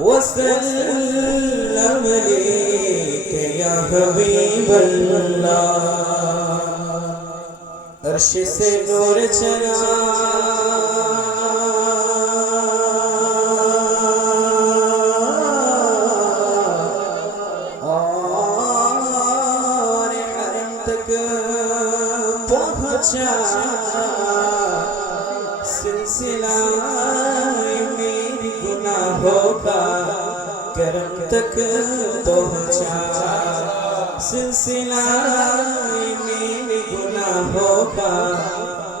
वसल्लम अलैका या हबीबल्लाह। अर्श से नूर चला और हरम तक पहुँचा, सिलसिला मेरी गुनाहों का करम तक पहुँचा, सिलसिला मेरी गुनाहों का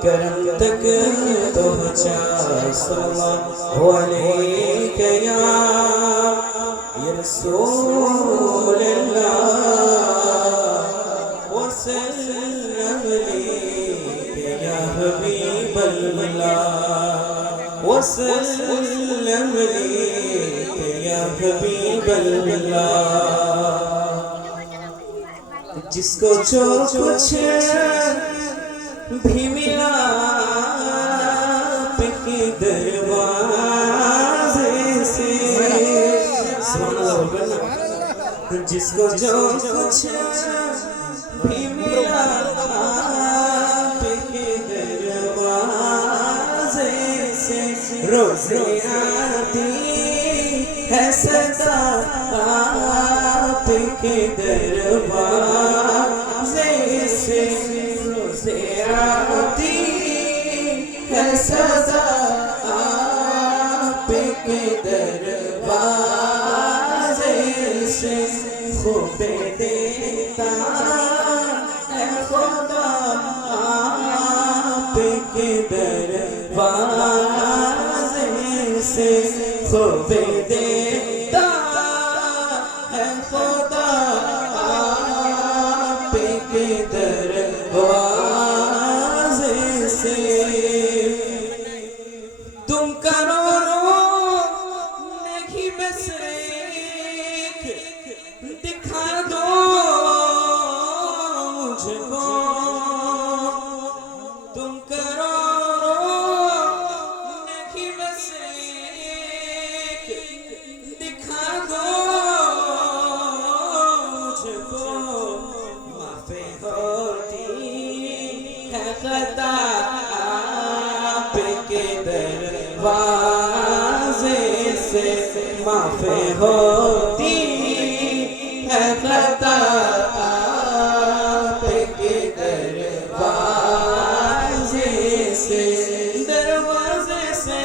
करम तक पहुँचा। सल्लल्लाहु अलैहि या रसूल अल्लाह वसल्लम अलैका या हबीब अल्लाह वसल्लम अलैका या हबीब अल्लाह। जिसको जो कुछ भी मिला आपके दरवाजे से, जिसको जो कुछ भी मिला आपके दरवाजे से, रोज़े आती है सदा आपके दरवाजे से, रोज़े आती है सदा आपके दरवाजे से। खूबे देता है खुदा आपके दरवाजे से, खूबे देता है खुदा आपके दरवाजे से। तुम करो नहीं बस एक दिखा दो मुझको, तुम करो नहीं बस एक दिखा दो मुझको। माफ़ी होती है खता आपके दरवाजे से, माफ़ी होती है खता आपके दरवाजे से, दरवाजे से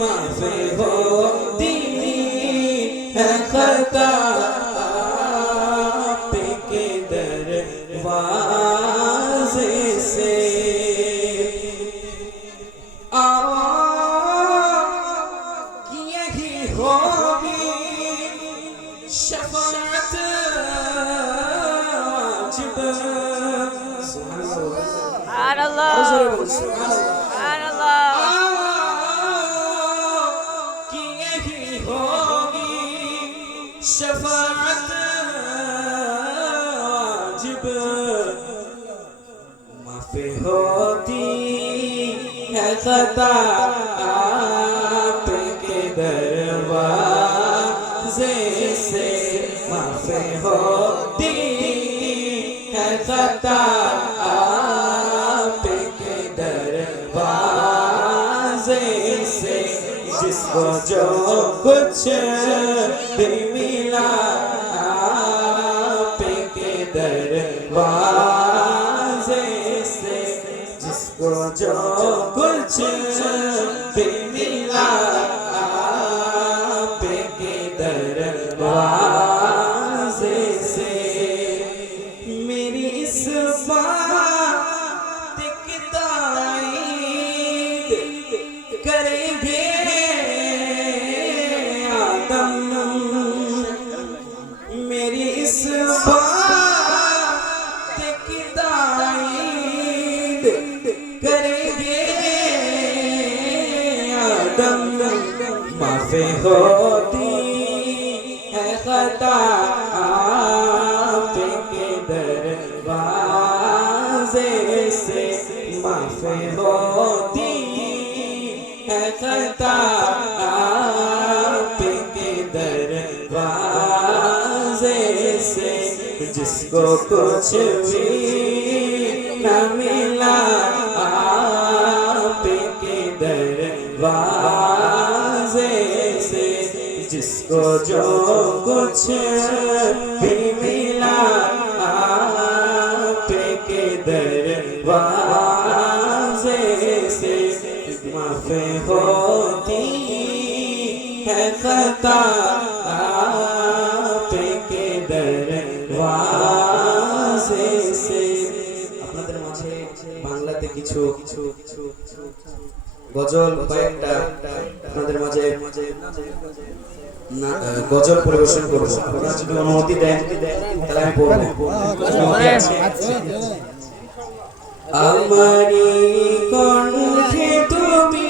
माफ़ी होती है खता आपके दरवाजे से। यही होगी शफाअत वाजिब। सुभान अल्लाह, सुभान अल्लाह। कि यही होगी शफाअत वाजिब। माफ़ी होती है खता आपके दरवाजे से, माफ़ी होती है खता आपके दरवाजे से। जिसको जो कुछ भी मिला आपके दरवाजे से, जिसको जो कुछ भी मिला आपके दरवाजे से। मेरी इस बात की तारीफ करेंगे आदम, मेरी इस बात की तारीफ करेंगे आदम। माफ़ी होती है खता आपके दरवाजे से, माफ़ी होती है खता आपके दरवाजे जिसको कुछ भी न मिला आपके दरवाजे से, जिसको जो कुछ भी मिला आपके दरवाजे से, माफ होती है खता आपके दरवाजे से। আপনাদের মাঝে বাংলাতে কিছু গজল কয়েকটা আপনাদের মাঝে গজল পরিবেশন করব। আপনারা যদি অনুমতি দেন তাহলে আমি পড়বো। অনুমতি আছে? আমারি কণ্ঠে তুমি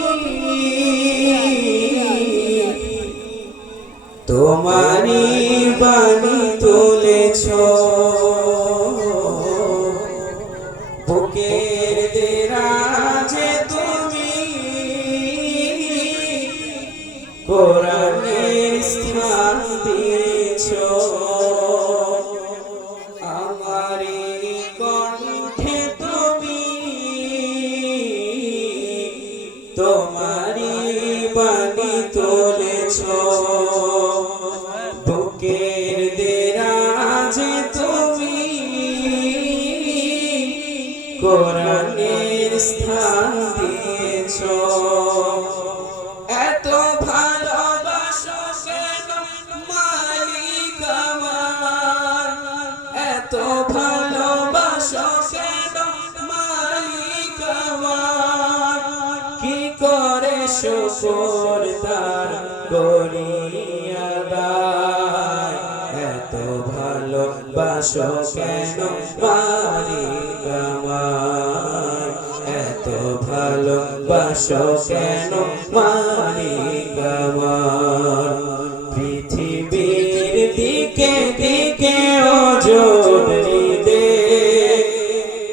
তোমারি বাণী তুলেছ, বুকের দেরাজে তুমি কোরআনের স্থান দিয়েছ। আমারি কণ্ঠে তুমি তোমারি বাণী তুলেছ, বুকের দেরাজে তুমি কোরআনের স্থান দিয়েছ। এত ভালোবাসো কেন মালিক আমার, এত ভালোবাসো কেন মালিক আমার, কি করে শুকর তার করি আদায়। এত ভালোবাসো কেন মালিক আমার, এত ভালোবাসো কেন মালিক আমার। পৃথিবীর দিকে দিকে ওজন দে,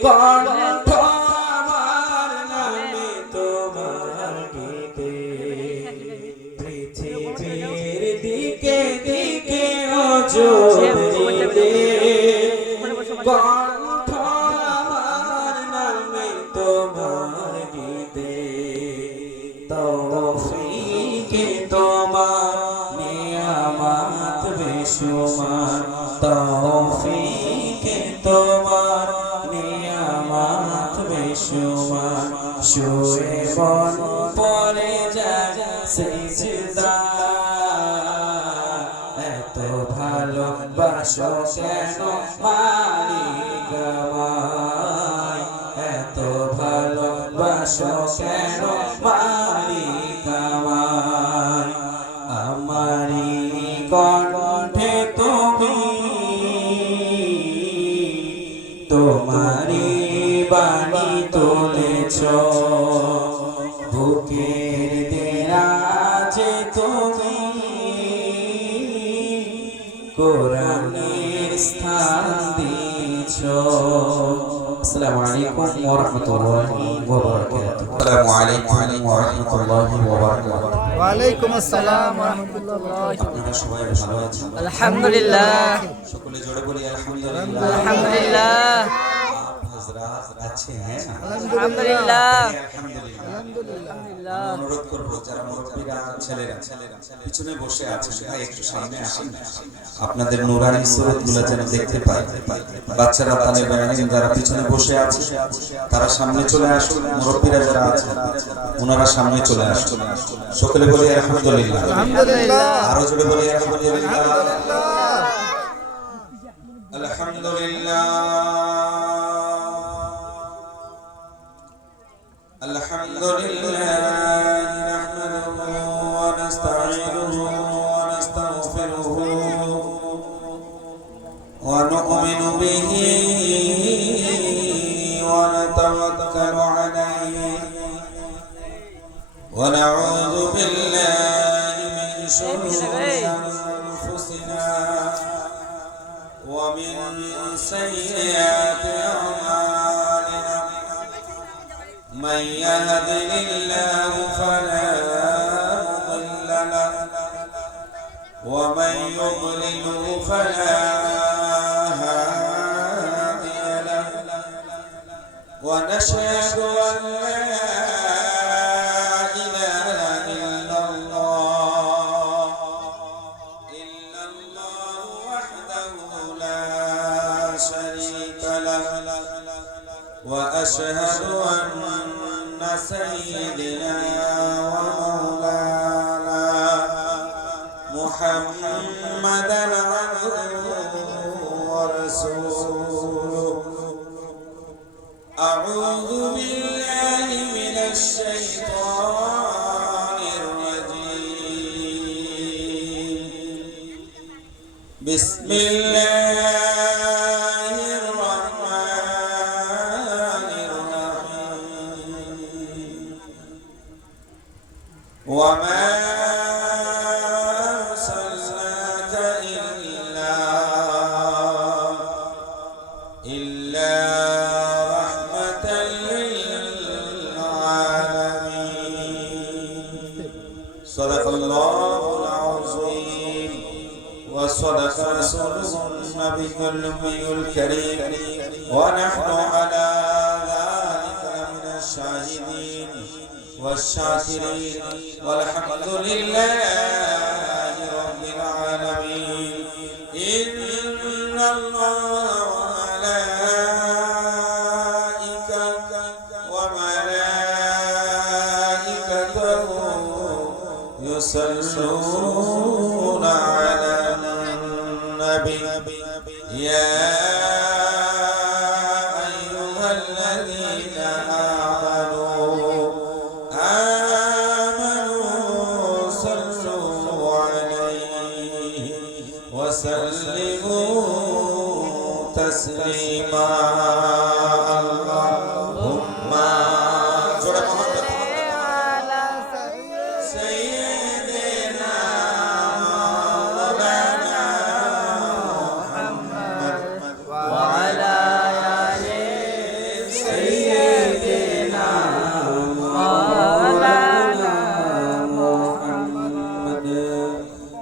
কণ্ঠ আমার নামে তোমার গীতে। পৃথিবীর দিকে দিকে ওজন দে, কণ্ঠ আমার নামে তোমার গীতে। তৌফিকে তোমার নিয়ামত বেশুমার, তৌফিকে তোমার নিয়ামত বেশুমার। শুয়ে মন পড়ে যায় সিজদায়, এত ভালোবাসো কেন মালিক আমায়, এত ভালোবাসো কেন মালিক আমায়। আমারি কণ্ঠে তুমি তোমারি বাণী তুলেছ, বুকের দেরাজে তুমি কোরআনের স্থান দিয়েছ। আসসালামু আলাইকুম ওয়া রাহমাতুল্লাহি ওয়া বারাকাতুহু। আসসালামু আলাইকুম ওয়া রাহমাতুল্লাহি ওয়া বারাকাতুহু। ওয়া আলাইকুম আসসালাম ওয়া রাহমাতুল্লাহ। আপনারা সবাই ভালো আছেন? আলহামদুলিল্লাহ, সকলে জোরে বলি আলহামদুলিল্লাহ। আলহামদুলিল্লাহ, आप हजरात अच्छे हैं? আলহামদুলিল্লাহ, আলহামদুলিল্লাহ। অনুরোধ করব যারা মুরব্বিরা ছেলেরা পিছনে বসে আছেন, ভাই একটু সামনে আসুন, আপনাদের নুরানি সুরতগুলো যেন দেখতে পাই। বাচ্চারা তালেবে ইলম যারা পিছনে বসে আছে তারা সামনে চলে আসুন, মুরব্বিরা যারা আছেন ওনারা সামনে চলে আসুন। সকলে বলি আলহামদুলিল্লাহ। আলহামদুলিল্লাহ। আরো জোরে বলি আলহামদুলিল্লাহ। আলহামদুলিল্লাহ। আলহামদুলিল্লাহ নাহমাদুহু ওয়া নাস্তাঈনুহু ওয়া নাস্তাগফিরুহু ওয়া নু'মিনু বিহি ওয়া নাতাওয়াক্কালু আলাইহি ওয়া নাউযু বিল্লাহি মিন শুরুরি আনফুসিনা ওয়া মিন সাইয়্যাতি আ'মালিনা। من يهده الله فلا مضل له ومن يضلل فلا هادي ونشهد أن لا إله إلا الله وحده لا شريك له وأشهد أن سيدنا ومولانا محمدا عبده ورسوله أعوذ بالله من الشيطان الرجيم بسم الله الرحمن الرحيم وما أرسلناك إلا رحمة للعالمين صدق الله العظيم وصدق رسوله النبي الأمي الكريم ونحن على ذلك من الشاهدين والشاكرين والحمد لله رب العالمين إن الله وملائكته يصلون على النبي يا أيها الذين آمنوا صلوا عليه وسلموا تسليما اللهم سيدنا مولانا محمد وعلى آل سيدنا مولانا محمد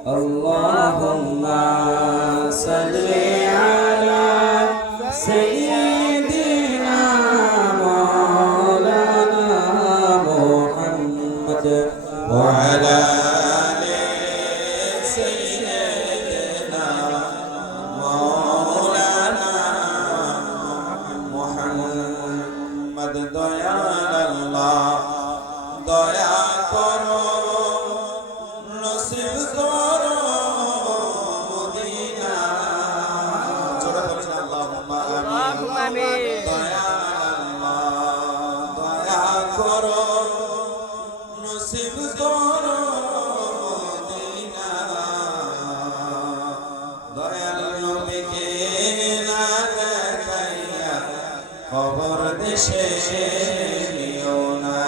اللهم صل على سيدنا مولانا محمد وعلى آل سيدنا مولانا محمد দয়াল আল্লাহ দয়া করো নসিব করো মদিনা জোরে বলেন আল্লাহুম্মা আমিন দয়াল আল্লাহ দয়া করো নসিব করো মদিনা দয়াল নবীকে না দেখাইয়া কবর দেশে নিও না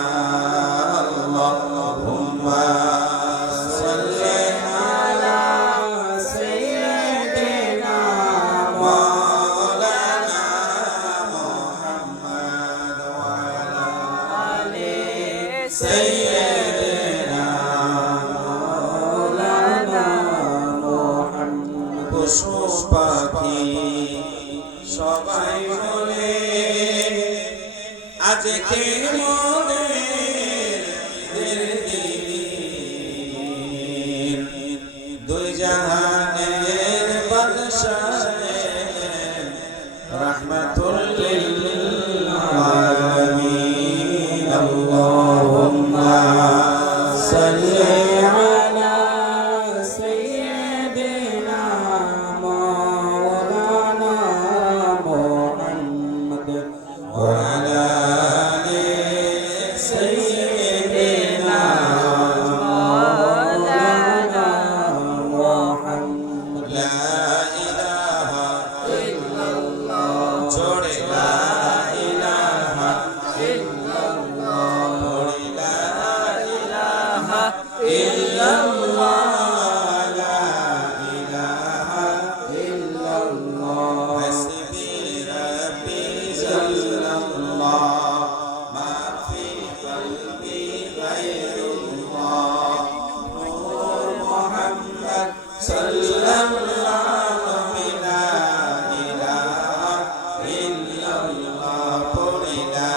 আল্লাহুম্মা সাল্লি আলা সাইয়্যিদিনা মাওলানা মুহাম্মদ ওয়া আলা আলি সাইয়্যিদিনা মাওলানা মুহাম্মদ পশু পাখি সবাই বলে আজকে মোদের দিন দুই জাহানের বাদশাহ রাহমাতুল লিল আলামিন আল্লাহুম্মা সাল্লি আলা সাইয়্যিদিনা মাওলানা মুহাম্মদ ওয়া আলা আলি সাইয়্যিদিনা মাওলানা মুহাম্মদ লা ইলাহা ইল্লাল্লাহ জোরে লা ইলাহা ইল্লাল্লাহ জোরে লা ইলাহা ইল্লাল্লাহ লা ইলাহা ইল্লাল্লাহ হাসবি রাব্বি জাল্লাল্লাহ মা ফি কলবি গায়রুল্লাহ নূর মুহাম্মদ সাল্লাল্লাহু লা ইলাহা ইল্লাল্লাহ পড়ে লা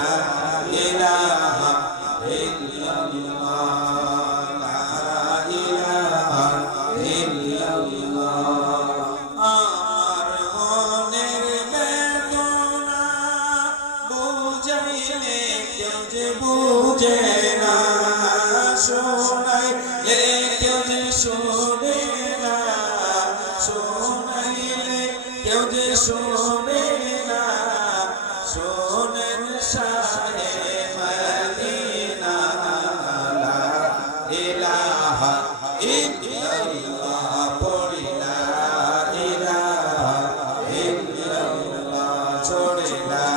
কেউ যে শোনে না, শোনেন শাহে মদিনা। লা ইলাহা ইল্লাল্লাহ, পড়ি লা ইলাহা ইল্লাল্লাহ, ছড়ি লা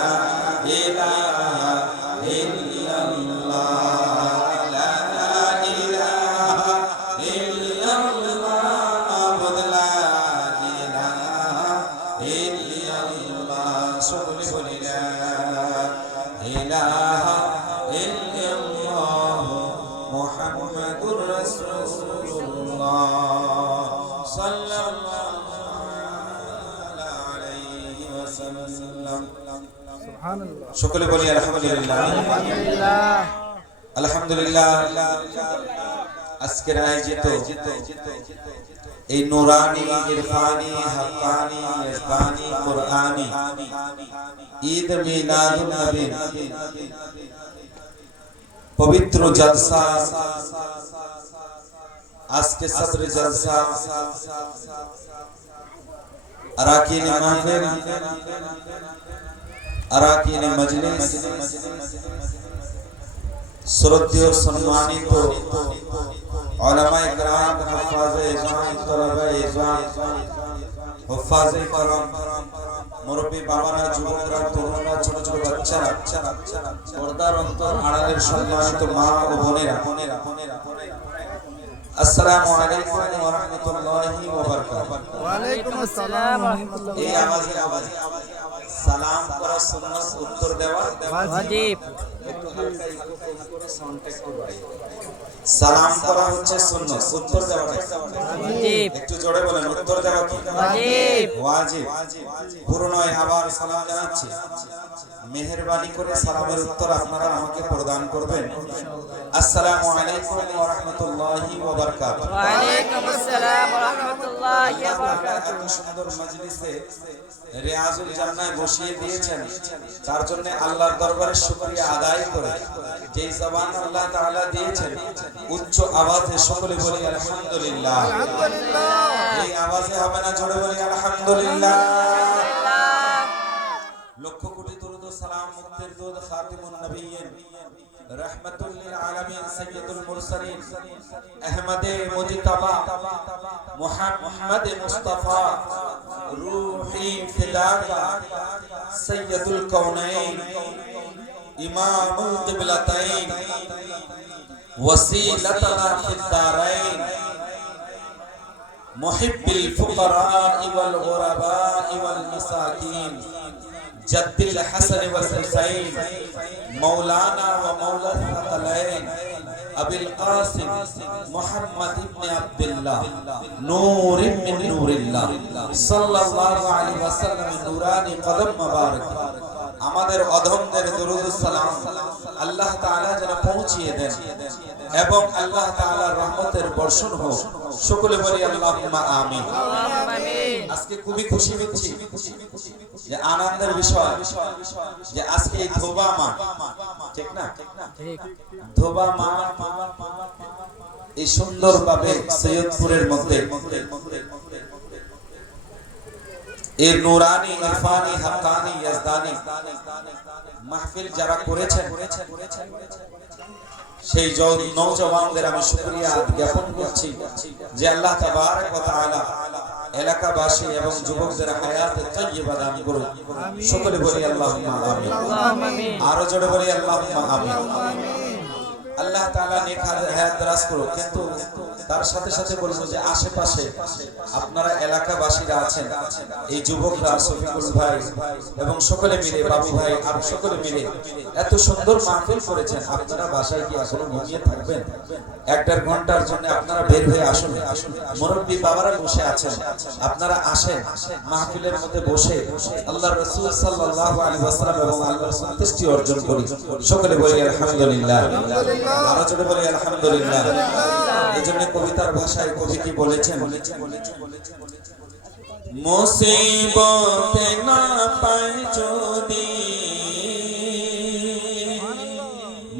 ইলাহা ইল্লাল্লাহ। লা ইলাহা ইল্লাল্লাহ, মাবুদ লা ইলাহা ইল্লাল্লাহ। সকলে বলি লা ইলাহা ইল্লাল্লাহ মুহাম্মাদুর রাসূলুল্লাহ সাল্লাল্লাহু আলাইহি ওয়াসাল্লাম। সুবহানাল্লাহ। সকলে বলি আলহামদুলিল্লাহ। আলহামদুলিল্লাহ। আলহামদুলিল্লাহ। আজকের আয়োজিত এই নুরানি, ইরফানি, হাক্কানি, ইসবানি, কুরআনি ঈদ মিলাদুন নবী পবিত্র জলসা, আজকে সদর জলসা, আরাকিন মাহফিল, আরাকিন মজলিস, শ্রদ্ধেয় সম্মানিত উলামায়ে কেরাম, হুফাজে ইসলাম, তলাবায়ে ইসলাম, হুফাজে করম, মুরব্বী বাবারা, যুবকরা, তরুণরা, ছোট ছোট বাচ্চারা, পর্দার অন্তর আড়ালের সম্মানিত মা ও বোনেরা, আসসালামু আলাইকুম ওয়া রাহমাতুল্লাহি ওয়া বারাকাতুহু। ওয়া আলাইকুম আসসালাম ওয়া রাহমাতুল্লাহ। এই আওয়াজে সালাম করা সুন্নাত, উত্তর দেওয়া ওয়াজিব। সালাম করা হচ্ছে সুন্নাত, উত্তর দেওয়াটা ওয়াজিব। একটু জোরে বলেন, উত্তর দেওয়া কি ওয়াজিব। ওয়াজিব। পুরো নয়, আবার সালাম জানাচ্ছি। মেহেরবানি করে সালামের উত্তর আপনারা আমাকে প্রদান করবেন। আসসালামু আলাইকুম ওয়া রাহমাতুল্লাহি ওয়া বারাকাতুহু। ওয়া আলাইকুম আসসালাম ওয়া রাহমাতুল্লাহি ওয়া বারাকাতুহু। এত সুন্দর মজলিসে রিয়াজুল জান্নাহ বসিয়ে দিয়েছেন, তার জন্য আল্লাহর দরবারে শুকরিয়া আদায় করে যেই জবান আল্লাহ তাআলা দিয়েছেন, উচ্চ আওয়াজে সকলে বলি আলহামদুলিল্লাহ। আলহামদুলিল্লাহ। এই আওয়াজে হবে না, জোরে বলি আলহামদুলিল্লাহ। লক্ষ কোটি দরুদ ও সালাম, মুক্তির দূত, খাতিমুন নবিয়্যিন, রাহমাতুল লিল আলামিন, সাইয়্যিদুল মুরসালিন, আহমদে মুজতাবা, মুহাম্মদে মুস্তাফা, রূহি ফিদাকা, সাইয়্যিদুল কাউনাইন, ইমামুল কিবলাতাইন, ওয়াসিলাতানা ফিদ দারাইন, মুহিব্বিল ফুকারা ওয়াল গুরাবা ওয়াল মিসাকিন, জদ্দিল হাসান ওয়াল হুসাইন, মাওলানা ওয়া মাওলা আল-থাকলাইন, আবিল কাসিম মুহাম্মদ ইবনে আব্দুল্লাহ, নূর মিন নূরিল্লাহ, সাল্লাল্লাহু আলাইহি ওয়াসাল্লাম, নূরানি কদম মুবারক। আমাদের অধমদের দরুদ ও সালাম আল্লাহ তাআলা যেন পৌঁছিয়ে দেন এবং আল্লাহ তাআলার রহমতের বর্ষণ হোক। সকলে বলি আল্লাহুম্মা আমিন। আজকে খুবই খুশি হচ্ছি, যে আনন্দের বিষয় যে আজকে এই ধোবা মাঠ, ঠিক না, ঠিক। ধোবা মাঠ এই সুন্দরভাবে সৈয়দপুরের মধ্যে এই নুরানি, ইরফানি, হাক্কানি, ইয়াজদানি মাহফিল যারা করেছেন, সেই নওজওয়ানদের আমি শুকরিয়া জ্ঞাপন করছি যে আল্লাহ তাবারক ওয়া তাআলা এলাকাবাসী এবং যুবকদের হায়াতে তাইয়্যিবা দান করুন। সকলে বলি আল্লাহুম্মা আমিন। আরো জোরে বলি আল্লাহুম্মা আমিন। আল্লাহ তাআলা নেক হায়াত দারাজ করুন। কিন্তু তার সাথে সাথে বলবো যে আশেপাশে আপনারা এলাকাবাসীরা আছেন, এই যুবকরা, শফিকুল ভাই এবং সকলে মিলে, বাবু ভাই আর সকলে মিলে এত সুন্দর মাহফিল করেছেন। আপনারা বাসায় কি এখনো ঘুমিয়ে থাকবেন? 1-1.5 ঘন্টার জন্য আপনারা বের হয়ে আসুন। মুরব্বী বাবারা বসে আছেন, আপনারা আসেন, মাহফিলের মধ্যে বসে আল্লাহর রাসূল সাল্লাল্লাহু আলাইহি ওয়াসাল্লাম এবং আল্লাহর সন্তুষ্টি অর্জন করি। সকলে বলি আলহামদুলিল্লাহ। আরো জোরে বলি আলহামদুলিল্লাহ। এইজন্য কবিতার ভাষায় কবি কি বলেছেন, মুসিবতে না পাই যদি,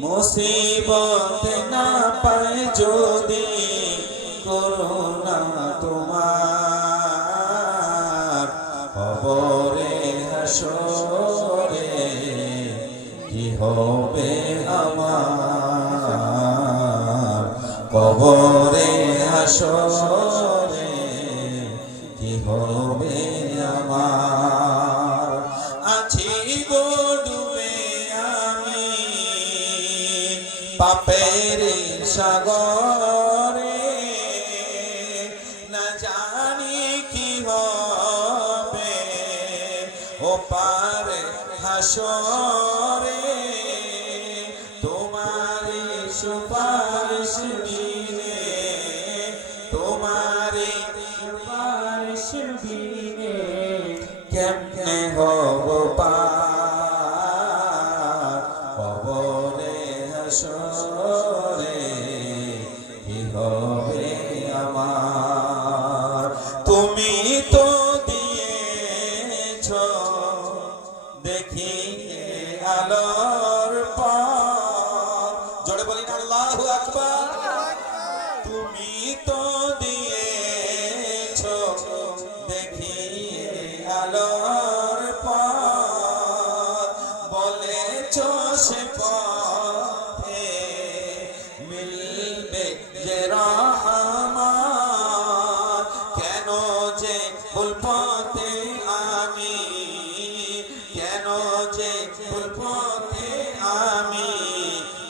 মুসিবতে না পাই যদি, করুণা তোমার, কবরে হাসরে কি হবে আমার, আছি গো ডুবে আমি পাপের সাগরে, না জানি কি হবে ও পারে হাসরে, তোমারি সুপারিশ বিনে, তোমারি সুপারিশ বিনে কেমনে হব পার কবরে হাসরে কি হবে আমার। তুমি তো দিয়েছ দেখি আলোর পথ, জোরে বলি না আল্লাহু আকবার। তুমি তো দিয়েছ দেখি আলোর পথ, বলেছ সে পথে মিলবে যে রহমত, কেন যে ভুল পথে আমি, কেন যে ভুল পথে আমি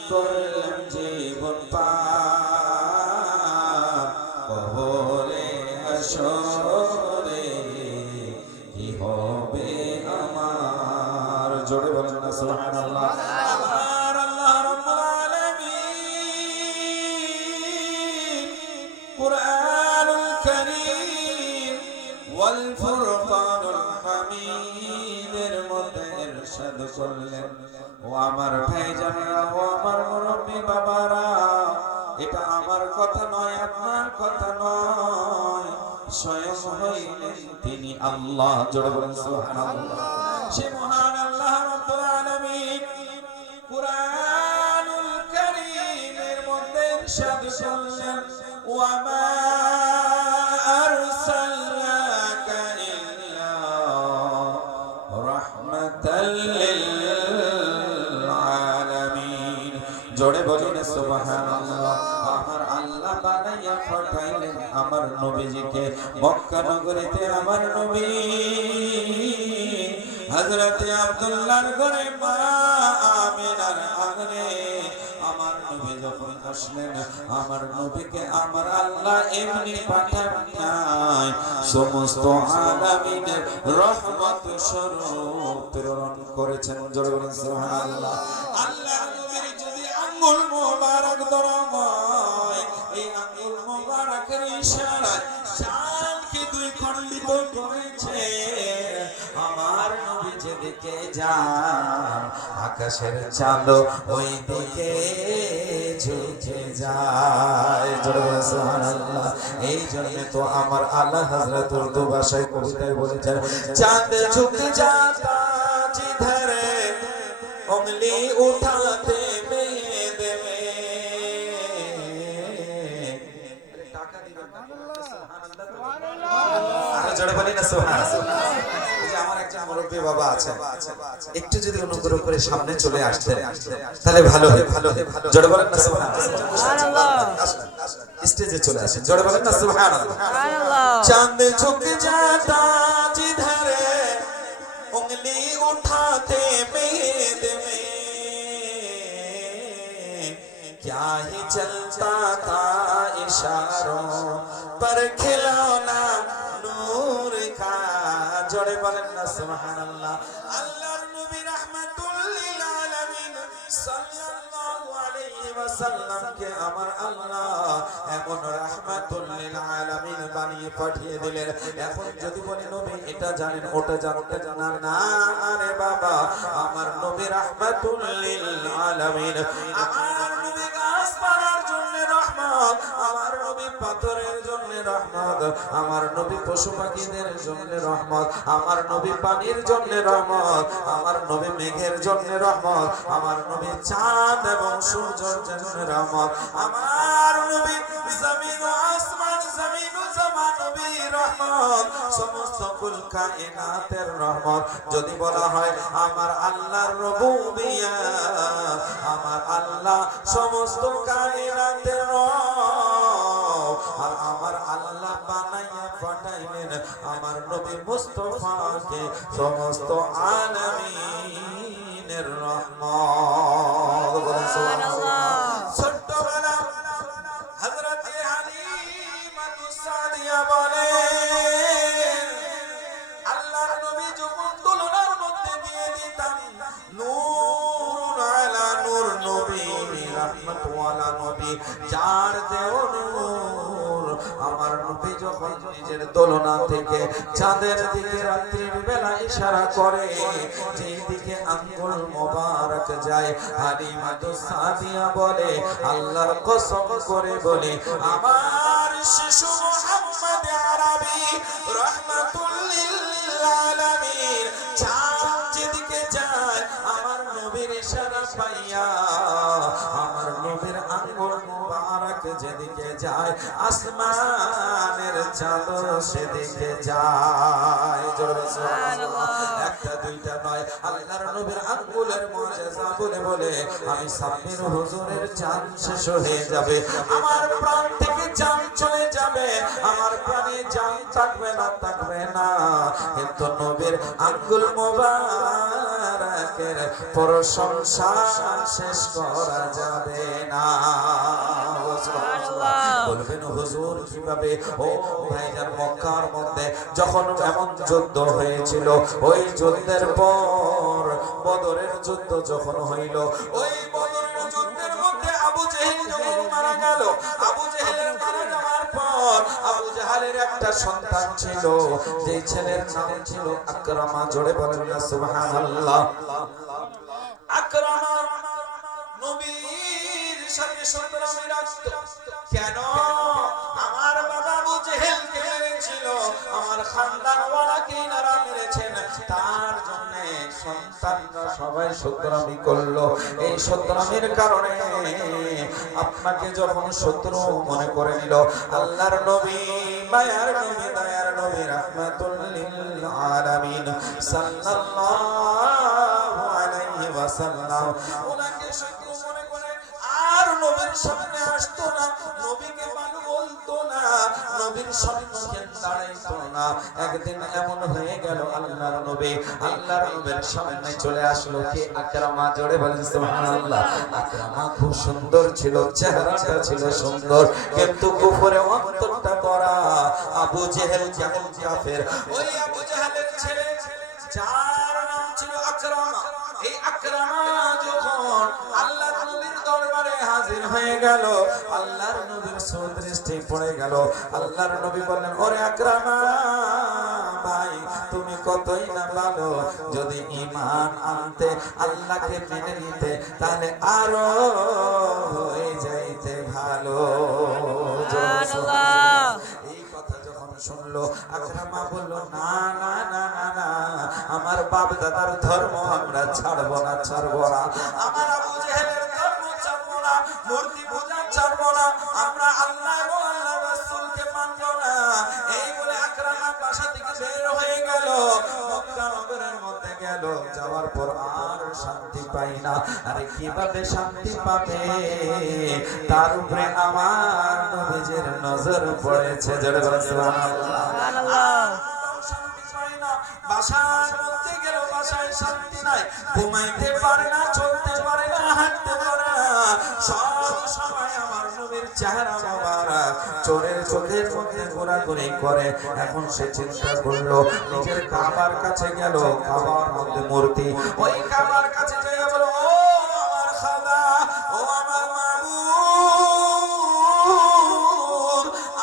করলাম জীবন পার কবরে হাসরে কি হবে আমার। জোরে বলেন না সুবহানাল্লাহ। আমার আল্লাহ রাব্বুল আলামিন কুরআনুল কারীম ওয়াল ফুরকানুল হামিদের মধ্যে ইরশাদ করলেন, ও আমার ভাইজানেরা, ও আমার মুরব্বী বাবারা, এটা আমার কথা নয়, আপনার কথা নয়, স্বয়ং হইলেন তিনি আল্লাহ। জোরে বলেন সুবহানাল্লাহ। সে মহান আল্লাহ রাব্বুল আলামিন কুরআনুল কারীমের মধ্যে ইরশাদ করলেন, ওয়া মা আরসালনাকা ইল্লা রাহমাতাল লিল আলামিন। জোরে বলেন সুবহানাল্লাহ। আমার আল্লাহ বানাইয়া পাঠাইলেন আমার নবীজিকে মক্কা নগরীতে। আমার নবী হযরতে আব্দুল্লাহর ঘরে মা আমিনার আঙ্গনে আমার নবী যখন আসলেন, আমার নবীকে আমার আল্লাহ এমনি পাঠান নাই, সমস্ত আলামিনের রহমত স্বরূপ প্রেরণ করেছেন। জোরে বলেন সুবহানাল্লাহ। আল্লাহ নবীর যদি আঙ্গুল মোবারক ধরা হয়, এই আঙ্গুল মোবারকের ইশারায় চাঁদকে দুই খণ্ডিত করেছে। আমার নবী যেদিকে যান আকাশের চাঁদ ওই দিকে ঝুঁকে যায়। জোরে বলেন সুবহানাল্লাহ। এই জন্য তো আমার আল্লাহ হযরত উর্দু ভাষায় কবিতায় বলেছেন, চাঁদ ঝুঁক जाता जिधर उंगली उठाते बेद में। জোরে বলি না সুবহানাল্লাহ। এই যে আমার একজন মুরব্বী বাবা আছেন, একটু যদি অনুগ্রহ করে সামনে চলে আসতেন তাহলে ভালো হয়। জোরে বলেন না সুবহানাল্লাহ। স্টেজে চলে আসেন, জোরে বলেন না সুবহানাল্লাহ। চাঁদ ঝুঁক जाता जिधर उंगली उठाते बेद में, क्या ही चलता था इशारों पर खिलौना नूर का। जोड़े बोलें ना सुबहानल्लाह। अल्लाहर नबी रहमतुल लिल आलामीन सल्लल्लाहु अलैहि वसल्लम के अमर अल्लाह এমন রাহমাতুল লিল আলামিন বানিয়ে পাঠিয়ে দিলেন। এখন যদি বলি নবী এটা জানেন ওটা জানতে জানার না, আরে বাবা আমার নবী রাহমাতুল লিল আলামিন। আমার নবী গাছপালার জন্য রহমত, আমার নবী পাথরের জন্য রহমত, আমার নবী পশু পাখিদের জন্য রহমত, আমার নবী পানির জন্য রহমত, আমার নবী মেঘের জন্য রহমত, আমার নবী চাঁদ এবং সূর্যের জন্য রহমত, আমার নবী জমিন ও আসমান জমিন ও জমান নবী রহমত, সমস্ত কুল কায়নাতের রহমত। যদি বলা হয় আমার আল্লাহর রুবুবিয়্যাহ, আমার আল্লাহ সমস্ত কায়নাতের রব, আর আমার আল্লাহ বানাইয়া পাঠাইলেন আমার নবী মুস্তাফাকে সমস্ত আলামিনের রহমত। বলেন সুবহানাল্লাহ। ছোটবেলা হযরত হালিমা সাদিয়া বলেন আল্লাহর নবী যখন তুলনার মধ্যে দিয়ে দিতাম নূর আলা নূর নবী রহমত ওয়ালা নবী যার দেও নূর আমার নবী যখন নিজের দোলনা থেকে চাঁদের দিকে রাত্রির বেলা ইশারা করে যেই দিকে আঙ্গুল মোবারক যায় হালিমা সাদিয়া বলে আল্লাহর কসম করে বলে আমার শিশু মুহাম্মদ আরবি রাহমাতুল লিল আলামিন চাঁদ যেদিকে যায় আমার নবীর ইশারা পাইয়া আমার নবীর আঙ্গুল মোবারক যেদিকে যায় আসমানের চাঁদ সেদিকে যায়। জোরে সুবহানাল্লাহ। একটা দুইটা নয় আল্লাহর নবীর আঙ্গুলের মুজিজা বলে বলে আমি সাব্বির হুজুরের জান শেষ হয়ে যাবে, আমার প্রাণ থেকে জান চলে যাবে, আমার প্রাণে জান থাকবে না কিন্তু নবীর আঙ্গুল মোবারকের প্রশংসা শেষ করা যাবে না। বলবেন হুজুর কিভাবে? ও ভাইজান মক্কার মধ্যে যখন এমন যুদ্ধ হয়েছিল ওই যুদ্ধের পর বদরের যুদ্ধ যখন হইল ওই বদরের যুদ্ধের মধ্যে আবু জেহেল যখন মারা গেল, আবু জেহেলের মারা যাওয়ার পর আবু জাহালের একটা সন্তান ছিল যে ছেলের নাম ছিল আকরামা। জোরে বলেন না সুবহানাল্লাহ। আকরামা নবীর সাথে সংগ্রামে রাখত। কেন? আমার বাবা আবু জেহেলকে মেরেছিল, আমার খানদানওয়ালাকে ইনারা মেরেছেন, তার জন্য সন্তানরা সবাই সংগ্রামী করলো। এই সংগ্রামের কারণে আপনাকে যখন শত্রু মনে করে নিল আল্লাহর নবী মায়ার নবী দয়ার নবী রাহমাতুল লিল আলামিন সাল্লাল্লাহু আলাইহি ওয়াসাল্লাম ওনাকে শত্রু মনে করে আর নবীর সামনে আসতো না, নবীকে মানু বলতো না, নবীর সম্মুখে দাঁড়াইতো না। একদিন এমন হয়ে গেল আল্লাহর নবীর সামনে চলে আসলো কে? আকরামা। জোরে বলেন সুবহানাল্লাহ। আকরামা খুব সুন্দর ছিল, চেহারাটা ছিল সুন্দর, কিন্তু কুফরে অন্তরটা করা। আবু জেহেল যেমন কাফের, ওই আবু জেহেলের ছেলে যার নাম ছিল আকরামা, এই আকরামা যখন আল্লাহর নবীর দরবারে হাজির হয়ে গেল আল্লাহর নবীর সুদৃষ্টি পড়ে গেল। আল্লাহর নবী বললেন ওরে আকরামা ভাই তুমি কতই না ভালো, যদি ঈমান আনতে আল্লাহকে মেনে নিতে তাহলে আরো হয়ে যাইতে ভালো। সুবহানাল্লাহ। এই কথা যখন শুনলো আকরামা বলল না না না না না আমার বাপ দাদার ধর্ম আমরা ছাড়বো না, আমার আবু জেহেলের ধর্ম ছাড়বো না, মূর্তি পূজা ছাড়বো না, আমরা আল্লাহ এবং আল্লাহর রাসূলকে মানবো না। এই বলে আকরামা বাসা থেকে বের হয়ে গেল, মক্কা নগরের মধ্যে গেল। যাওয়ার পর আর শান্তি পাই না। আরে কিভাবে শান্তি পাবে? তার উপরে আমার নবীজির নজর পড়েছে। জোরে বলেন সুবহানাল্লাহ। শান্তি পাই না, বাসার মধ্যে গেল, বাসায় শান্তি নাই, ঘুমাইতে পারে না, চলতে পারে না, হাঁটতে পারে না। সব সময় আমার নবীর চেহারা মোবারক চোরের চোখের মধ্যে ঘোরাঘুরি করে। এখন সে চিন্তা করলো নিজের কাবার কাছে গেল, কাবার মধ্যে মূর্তি, ওই কাবার কাছে গিয়ে বলো ও আমার খাদা, ও আমার মাবুদ,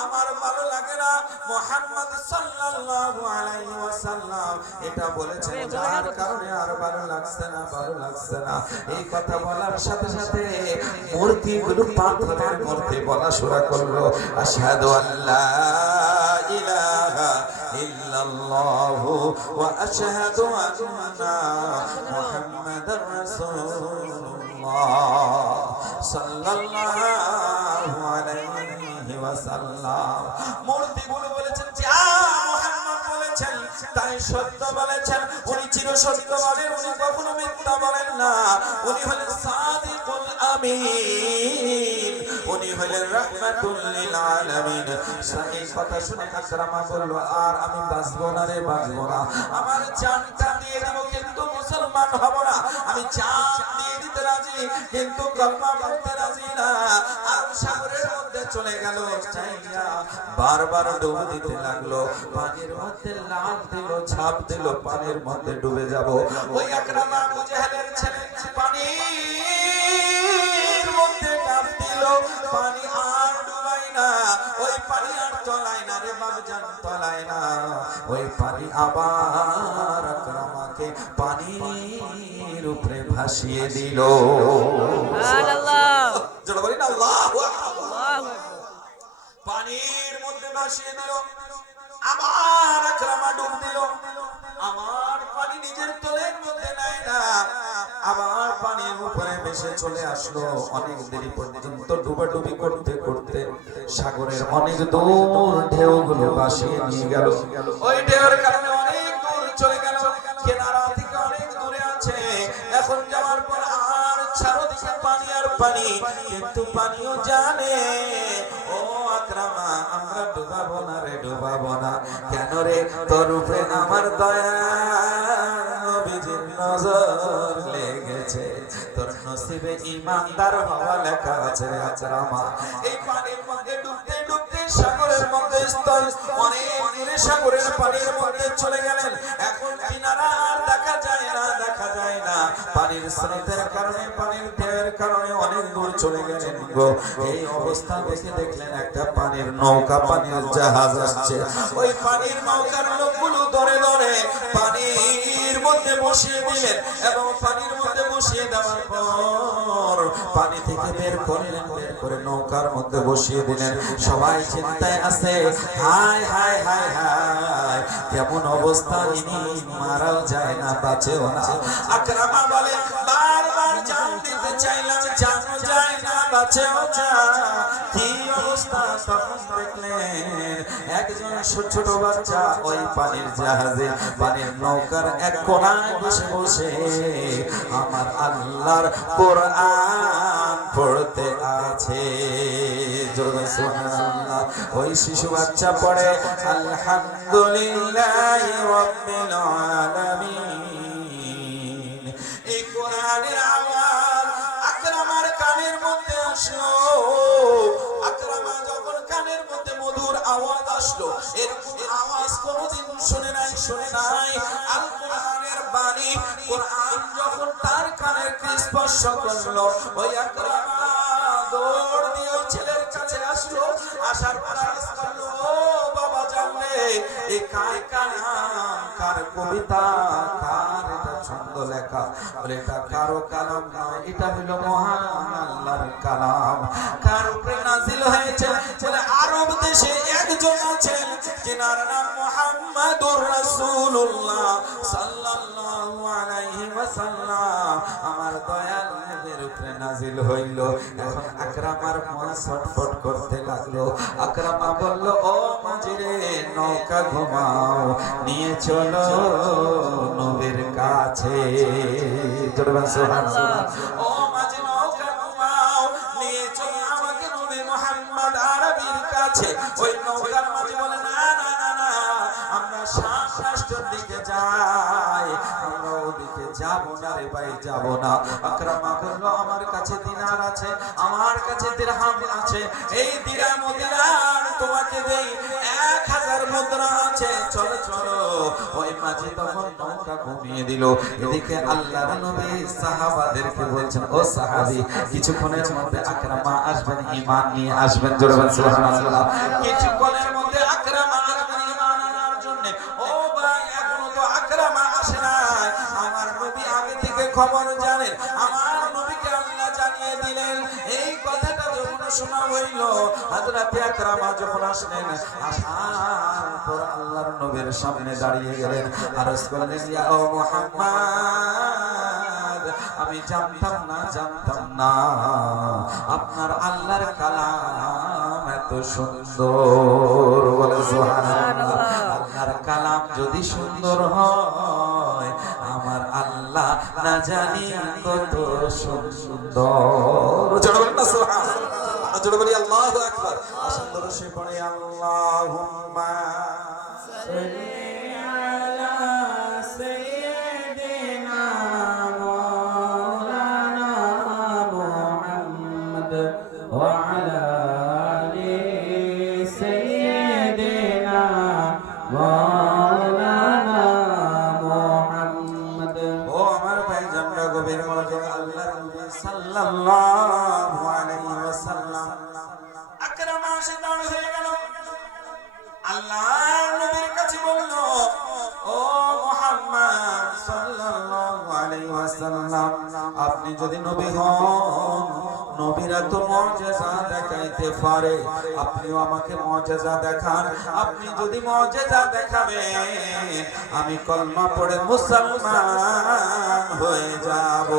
আমার ভালো লাগে না মুহাম্মদ সাল্লাল্লাহু আলাইহি ওয়াসাল্লাম এটা বলেছেন, যার কারণে আর ভালো লাগছে না। এই কথা বলার সাথে সাথে মূর্তিগুলো পাথরের মূর্তি বলা শুরু করলো আশহাদু আল্লা ইলাহা ইল্লাল্লাহু ওয়া আশহাদু আন্না মুহাম্মাদার রাসূলুল্লাহ সাল্লাল্লাহু আলাইহি ওয়াসাল্লাম। মূর্তিগুলো বলেছেন যা মুহাম্মদ বলেছেন তাই সত্য বলেছেন, উনি চির সত্যবাদী, উনি কখনো মিথ্যা বলেন না, উনি হলেন সাদিকুল আমিন, উনি হলেন রাহমাতুল লিল আলামিন। এই কথা শুনে আকরামা বলল, আর আমি বাঁচবো না রে, বাঁচবো না, আমার জানটা দিয়ে দেব কিন্তু মুসলমান হব না। আমি জান দিয়ে দিতে রাজি কিন্তু কলমা পড়তে রাজি না। আর সাগরের মধ্যে চলে গেল, চাইয়া বারবার ডুব দিতে লাগলো, পানির মধ্যে লাফ দিল, ঝাঁপ দিল, পানির মধ্যে ডুবে যাব। ওই আকরামা আবু জেহেলের ছেলে পানির মধ্যে ডাব দিল, পানি আর ডুবাই না, ওই পানি আর তলায় না রে বাবজান, তলায় না। ওই পানি আবার আকরামাকে পানির উপরে ভাসিয়ে দিল। সুবহানাল্লাহ। জোরে বলি না আল্লাহু আকবার। আল্লাহু আকবার। পানির মধ্যে ভাসিয়ে দিল, আবার আকরামা ডুব দিল, আমার পানি নিজের তোলের মধ্যে নাই না, আবার পানির উপরে ভেসে চলে আসলো। অনেক দেরি পর্যন্ত ডুবাডুবি করতে করতে সাগরের অনেক দূর ঢেউগুলো ভাসিয়ে নিয়ে গেল। ওই ঢেউর কারণে অনেক দূর চলে গেল, কিনারা থেকে অনেক দূরে আছে। এখন যাওয়ার পর আর চারদিকে পানি আর পানি, কিন্তু পানিও জানে ও আকরামা আমরা ডুবাবো না রে, ডুবাবো না। কেন রে? তোর উপরে আমার দয়া নবীজির নজর লেগেছে, তোর নসিবে ঈমানদার হওয়া লেখা আছে রে আকরামা। এই পানির মধ্যে ডুবতে ডুবতে সাগরের মধ্যে স্থল অনেক দূরে সাগরের পানির মধ্যে চলে গেলেন। এখন কিনারা আর দেখা যায় না, দেখা যায় না, পানির স্রোতের কারণে, পানির ঢেউয়ের কারণে অনেক দূর চলে গেলেন গো। এই অবস্থা দেখে দেখলেন একটা পানির নৌকা, পানির জাহাজ আসছে। ওই পানির নৌকার লোকগুলো ধরে ধরে পানির মধ্যে বসিয়ে দিলেন, এবং পানির মধ্যে বসিয়ে দেওয়ার পর পানি থেকে বের করলেন, বের করে নৌকার মধ্যে বসিয়ে দিলেন। সবাই চিন্তায় আছে, হায় হায় হায় হায়, কেমন অবস্থা, ইনি মারাও যায় না, বাঁচেও না। আকরামা বলে, বারবার জান দিতে চাইলাম, জানো যায় না, বাঁচেও না। কি অবস্থা? তখন দেখলেন একজন ছোট বাচ্চা ওই পানির জাহাজে, পানির নৌকার এক কোণায় বসে বসে আমার আল্লাহর কোরআন পড়তে আছে। জোরে সুবহানাল্লাহ। ওই শিশু বাচ্চা পড়ে আলহামদুলিল্লাহি রাব্বিল আলামিন। এই কোরআনের আওয়াজ আকরামার কানের মধ্যে আসলো। আকরামা যখন কানের মধ্যে মধুর আওয়াজ আসলো, এরকম আওয়াজ কোনোদিন শুনে নাই, শুনে নাই। আল কোরআনের বাণী, কোরআন যখন তার কানের স্পর্শ করলো, ওই আকরামা দৌড় দিয়ে ওই ছেলের কাছে আসলো। আসার পর আওয়াজ করলো, ও বাবা জানলে এই কার কালাম, কার কবিতা, কার এটা ছন্দ লেখা? বলে এটা কারো কালাম নয়, এটা হলো মহান আল্লাহর কালাম। কার উপরে নাজিল হয়েছে? বলে আরব দেশে একজন আছেন যিনার নাম মুহাম্মাদুর রাসূলুল্লাহ সাল্লাল্লাহু আলাইহি ওয়াসাল্লাম। আমার দয়াল নবীর উপরে নাজিল হইল। এখন আকরামার মন ছটফট করতে লাগলো। আকরামা বলল, ও মাঝিরে, নৌকা ঘুমাও, নিয়ে চলো নবীর কাছে। জোরে বল সুবহানাল্লাহ। ও মাঝি, নৌকা ঘুমাও, নিয়ে চলো আমাকে নবী মুহাম্মদ আরবীর কাছে। ওই নৌকার মাঝি বলে, না না না না, আমরা শাম রাষ্ট্রের দিকে যাই, আমরা ওদিকে যাব না রে ভাই, যাব না। আকরামা বলল, আমার কাছে দিনার আছে, আমার কাছে দিরহাম আছে, এই দিরহাম ও দিনার তোমাকে দেই, 1000 মুদ্রা আছে, চলো চলো। ওই মাঝি তখন নৌকা ঘুমিয়ে দিল। এদিকে আল্লাহর নবী সাহাবাদেরকে বলছেন, ও সাহাবী, কিছুক্ষণের মধ্যে আকরামা আসবেন, ঈমান নিয়ে আসবেন। জোরে বলেন সুবহানাল্লাহ। কিছুক্ষণের মধ্যে আকরামা আসবেন ঈমান আনার জন্য। ও ভাই, এখনো তো আকরামা আসে না। আমার নবী আগে থেকে খবর জানেন, আমার নবীকে আল্লাহ জানিয়ে দিলেন। এই কথাটা যখন শোনা হইল, হযরত আকরামা যখন আসলেন, আসার পর আল্লাহর নবীর সামনে দাঁড়িয়ে গেলেন, আরজ করলেন, ইয়া ও মুহাম্মদ, আমি জানতাম না, জানতাম না আপনার আল্লাহর কালাম এত সুন্দর। বলে সুবহানাল্লাহ। আল্লাহর কালাম যদি সুন্দর হয়, আমার আল্লাহ না জানি কত সুন্দর। জোরে বলেন না সুবহানাল্লাহ। জোরে বলি আল্লাহু আকবার। আসেন দরুশে পড়ে আল্লাহুম্মা সাল্লি আলা সাইয়্যিদিনা মাওলানা মুহাম্মদ ওয়া আলা আলি সাইয়্যিদিনা মাওলানা মুহাম্মদ। ও আমার ভাইজানরা গভীর মনোযোগ, আল্লাহর নবী সাল্লাল্লাহু আলাইহি ওয়াসাল্লাম আকরাম আশিকান হয়ে গেল। আল্লাহর নবীর কাছে বলল, ও মুহাম্মদ সাল্লাল্লাহু আলাইহি ওয়াসাল্লাম, আপনি যদি নবী হন, নবীরা তো মুজিজা দেখাইতে পারে, আপনিও আমাকে মুজিজা দেখান। আপনি যদি মুজিজা দেখাবেন, আমি কলমা পড়ে মুসলমান হয়ে যাব।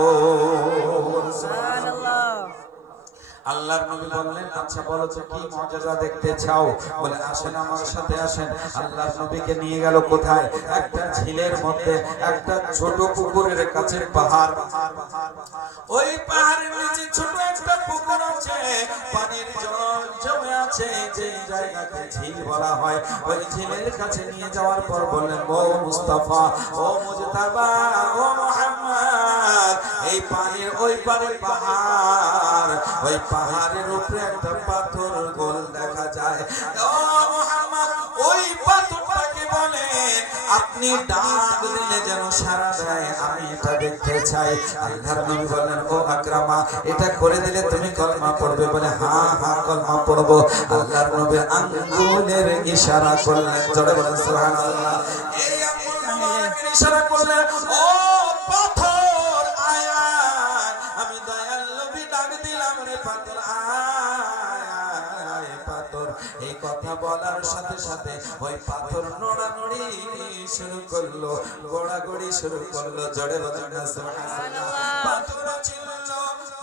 সুবহানাল্লাহ। আল্লাহর নবী বললেন, আচ্ছা বলো তো কি মুজিজা দেখতে চাও? বলে আসেন আমার সাথে আসেন। আল্লাহর নবীকে নিয়ে গেল কোথায়? একটা ঝিলের মধ্যে, একটা ছোট পুকুরের কাছে পাহাড়। ওই পাহাড়ের নিচে ছোট একটা পুকুর আছে, পানির জল জমে আছে, যে জায়গাকে ঝিল বলা হয়। ওই ঝিলের কাছে নিয়ে যাওয়ার পর বললেন, ও মুস্তাফা, ও মুজতাবা, ও মুহাম্মদ, এই পানির ওই পারে পাহাড়, ওই পাহাড়ের উপরে একটা পাথর গোল দেখা যায়। ও মুহাম্মদ, ওই পাথরটাকে বলেন, আপনি ডাক দিলে যেন সাড়া দেয়, আমি এটা দেখতে চাই। আল্লাহর নবী বললেন, ও আকরামা, এটা করে দিলে তুমি কলমা পড়বে? বলে হ্যাঁ হ্যাঁ কলমা পড়বো। আল্লাহর নবী আঙ্গুলের ইশারা করলেন, জোরে বলেন সুবহানাল্লাহ। এই আঙ্গুল মোবারকের ইশারা করলেন, ও পাথর আয় আয়, আমি দয়াল নবী ডাক দিলাম রে পাথর আয় পাথর। এই কথা বলার সাথে সাথে ওই পাথর নড়ানড়ি শুরু করলো, গোড়াগড়ি শুরু করলো, জোরে বলেন না সুবহানাল্লাহ। পাথর চিল্ল,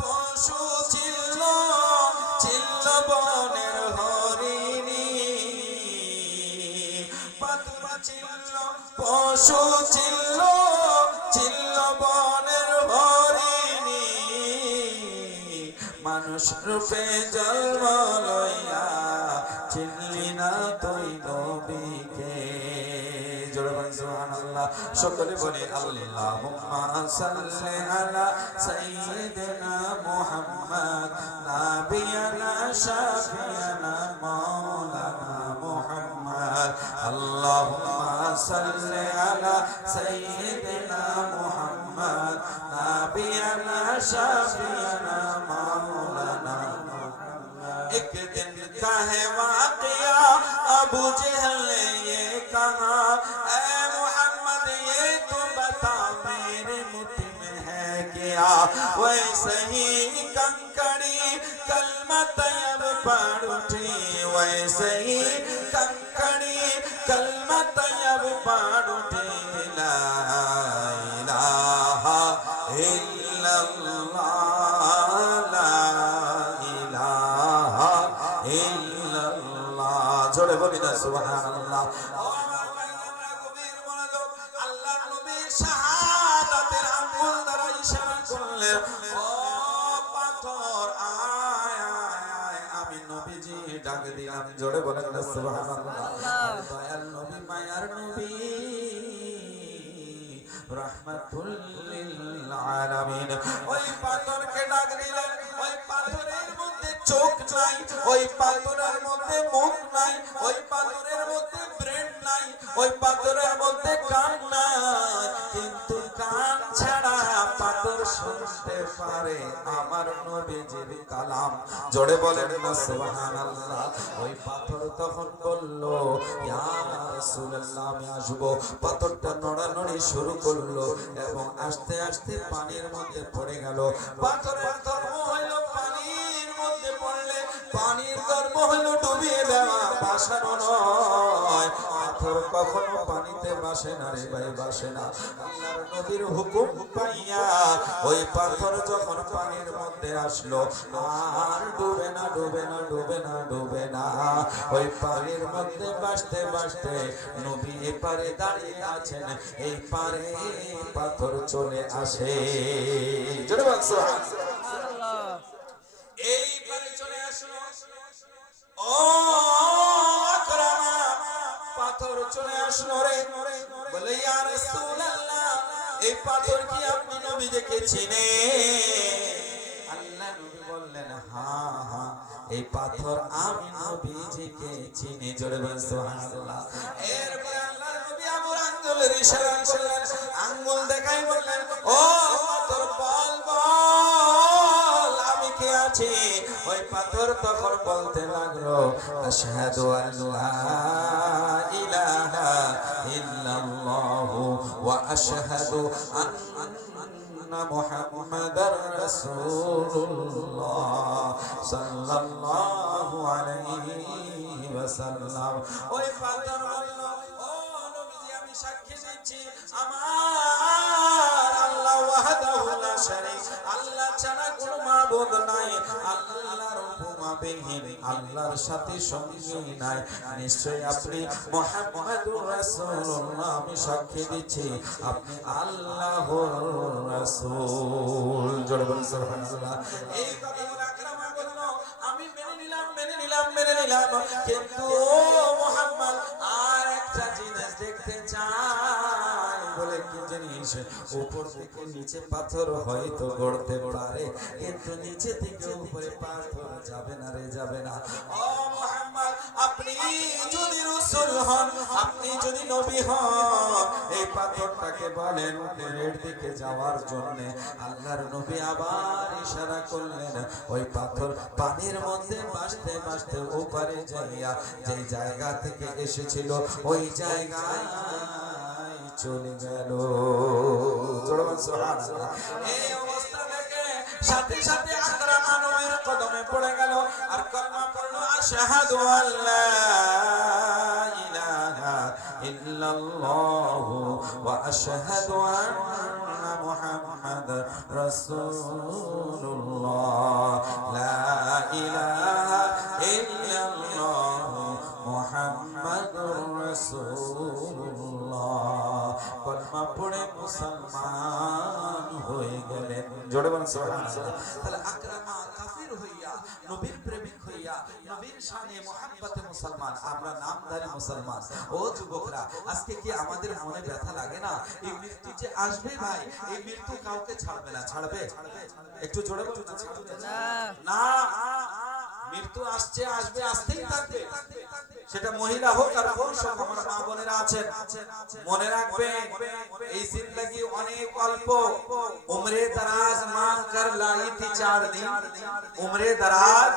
পশু চিল্ল, চিল্ল বনের হরিণী, পাথর চিল্ল, পশু চিল্ল, চিল্ল বনের হরিণী, মানুষ রূপে জন্ম লইয়া চিনলি না তুই নবীকে। জোরে বলেন সুবহানাল্লাহ। সকলে বলি আল্লাহুম্মা সাল্লি আলা সাইয়্যিদিনা মুহাম্মদ নাবিয়ানা শাফিয়ানা মাওলানা মুহাম্মদ। আল্লাহুম্মা সাল্লি আলা সাইয়্যিদিনা মুহাম্মদ নাবিয়ানা শাফিয়ানা মাওলানা मुहम्मद। एक दिन का है वाक़या, अबू जहल ने ये कहा, ऐ मुहम्मद ये तो बता मेरे मुट्ठी में है क्या? वैसे ही कंकड़ी कलमा तैयब पढ़ उठी, वैसे ही कंकड़ी कलमा तैयब पढ़ उठी, ला इलाहा इल्लल्लाह, জোরে বলি না সুবহানাল্লাহ। ও আমার ভাইরা গভীর মনোযোগ, আল্লাহর নবী শাহাদাতের আঙ্গুল দ্বারা ইশারা করলেন, ও পাথর আয় আয় আয়, আমি নবীজি ডাক দিলাম, জোরে বলেন না সুবহানাল্লাহ। দয়াল নবী, মায়ার নবী, রাহমাতুল লিল আলামিন, ওই পাথরকে ডাক দিলেন। ওই পাথরের মধ্যে চোখ নাই, ওই পাথরের মধ্যে মুখ নাই, ওই পাথরের মধ্যে ব্রেন নাই, ওই পাথরের মধ্যে কান নাই, কিন্তু কান ছাড়া পাথর শুনতে পারে আমার নবীজির কালাম। জোরে বলেন না সুবহানাল্লাহ। ওই পাথর তখন বলল, ইয়া রাসূলুল্লাহ আমি আসবো। পাথরটা নড়ানড়ি শুরু করলো এবং আস্তে আস্তে পানির মধ্যে পড়ে গেল। পাথরের ধর্ম হইল পানির মধ্যে পড়লে, পানির ধর্ম হইল ডুবিয়ে দেওয়া, ভাসানো নয়। পাথর কখনো পানিতে ভাসে না রে ভাই, ভাসে না। আল্লাহর নবীর হুকুম পাইয়া ওই পাথর যখন পানির মধ্যে আসলো, আর ডুবে না, ডুবে না, ডুবে না, ডুবে না। ওই পানির মধ্যে ভাসতে ভাসতে নবী এপারে দাঁড়িয়ে আছেন, এই পারে পাথর চলে আসে। জোরে বল সুবহানাল্লাহ। এই পারে চলে আসে। ও আকরামা পাথর চলে আসলো রে বলে ইয়া রাসূলুল্লাহ এই পাথর কি আপনি নবীকে চিনে আল্লাহ নবী বললেন হ্যাঁ হ্যাঁ এই পাথর আমি নবীজিকে চিনি জোরে বলেন সুবহানাল্লাহ এরপর আল্লাহর নবী আমার আঙ্গুলের ইশারা করলেন আঙ্গুল দেখাই বললেন ও পাথর বল বল আমি কে আছি ওই পাথর তখন বলতে লাগলো আশহাদু আল্লা ইলাহা ইল্লাল্লাহু ওয়া আশহাদু আন্না মুহাম্মাদার রাসূলুল্লাহ সাল্লাল্লাহু আলাইহি ওয়াসাল্লাম ওই পাথর বলল ও নবীজি আমি সাক্ষী দিচ্ছি আমার আল্লাহ ওয়াহদাহু লা শারীক আল্লাহ ছাড়া কোনো মাবুদ নাই আল্লাহর উপমাবিহীন আল্লাহর সাথে সঙ্গী নাই নিশ্চয় আপনি মুহাম্মাদুর রাসূলুল্লাহ আমি সাক্ষী দিচ্ছি আপনি আল্লাহর রাসূল জোরে বলুন সুবহানাল্লাহ এই কথা বলে আকরামা বলল আমি মেনে নিলাম কিন্তু মুহাম্মদ আর একটা জিনিস দেখতে চাই বলে কি জিনিস উপর থেকে নিচে পাথর হয়তো গড়তে পারে কিন্তু নিচে থেকে উপরে পাথর যাবে না ও মুহাম্মদ আপনি যদি রাসূল হন আপনি যদি নবী হন এই পাথরটাকে বলেন উপরের দিকে যাওয়ার জন্য আল্লাহর নবী আবার ইশারা করলেন ওই পাথর পানির মধ্যে ভাসতে উপরে যাইয়া যে জায়গা থেকে এসেছিল ওই জায়গায় চলে গেল জোরে বলুন সুবহানাল্লাহ এই অবস্থা দেখে সাথে সাথে আকরামা নবীর কদমে পড়ে গেল আর কলমা পড়লো আশহাদু আল্লা ইলাহা ইল্লাল্লাহু ওয়া আশহাদু আন্না মুহাম্মাদার রাসূলুল্লাহ লা ইলাহা ইল্লাল্লাহু মুহাম্মাদুর রাসূলুল্লাহ কলমা পড়ে মুসলমান হয়ে গেলেন জোরে বলুন সুবহানাল্লাহ তাহলে আকরামা কাফির হইয়া নবীর প্রেমিক হইয়া নবীর শানে মুহাব্বতে মুসলমান আমরা নামধারী মুসলমান ও যুবকরা আজকে কি আমাদের মনে ব্যথা লাগে না এই মৃত্যু যে আসবে ভাই এই মৃত্যু কাউকে ছাড়বে না ছাড়বে একটু জোরে বলুন না মৃত্যু আসছে আসবে আসতেই থাকবে সেটা মহিলা হোক আর পুরুষ হোক আমার মা বোনেরা আছেন মনে রাখবেন এই জিন্দেগি অনেক অল্প উমরে दराज मांग कर लाई थी 4 दिन उम्रे दराज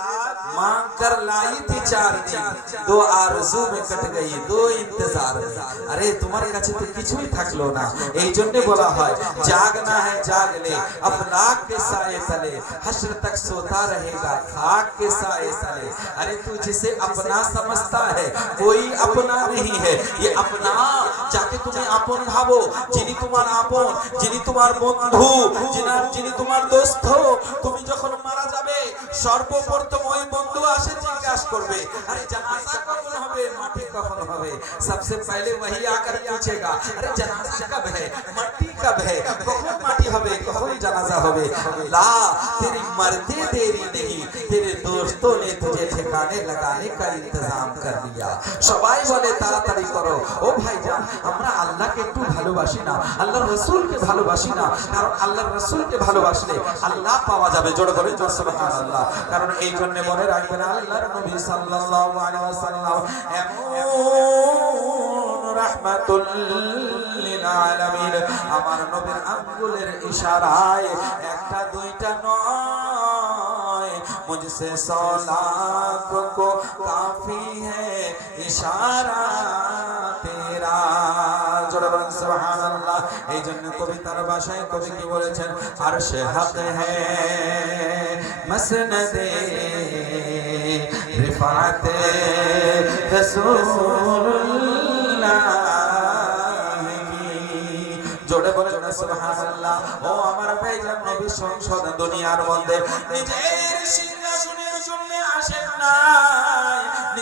मांग कर लाई थी 4 दिन 2 आरज़ू में कट गई 2 इंतजार में अरे तुम्हारे কাছে তো কিছুই থাকলো না এই জন্য বলা হয় জাগনা है जाग ले अफलाक के साए तले हश्र तक सोता रहेगा खाक के साए तले अरे तू जिसे अपना समझता है कोई अपना नहीं है ये अपना যাকে তুমি আপন ভাবো যিনি তোমার আপন যিনি তোমার বন্ধু যিনি তোমার দোস্ত তুমি যখন মারা যাবে সর্বপ্রথম ওই বন্ধু আসে জিজ্ঞাসা করবে আরে জানাজা কখন হবে মাটি কখন হবে सबसे पहले वही आकर पूछेगा अरे जनाजा कब है माटी कब है कখন माटी হবে কখন জানাজা হবে ला तेरी मरते देरी नहीं तेरे दोस्तों ने तुझे ठिकाने लगाने का इंतजाम कर लिया সবাই বলে তাড়াতাড়ি করো ও ভাইজান আমরা আল্লাহকে একটু ভালোবাসি না আল্লাহর রাসূলকে ভালোবাসি না কারণ আল্লাহর রাসূলকে ভালোবাসলে আল্লাহ পাওয়া যাবে জোরে বলে সুবহানাল্লাহ কারণ এই জন্য মনে রাখবেন আল্লাহর নবী সাল্লাল্লাহু আলাইহি ওয়াসাল্লাম এমন রাহমাতুল লিল আলামিন আমার নবীর আঙ্গুলের ইশারায় একটা দুইটা নয় मुझसे 100 लाख को काफी है इशारा तेरा জোরে বলেন সুবহানাল্লাহ এই জন্য কবিতার ভাষায় কবি কি বলেছেন আরশে হক है मसनदे रिफात रसूलुल्लाह জোরে বলেন সুবহানাল্লাহ ও আমার ভাইজান নবী সংসদ দুনিয়ার মধ্যে নিজের সিংহাসনের জন্য আসেন না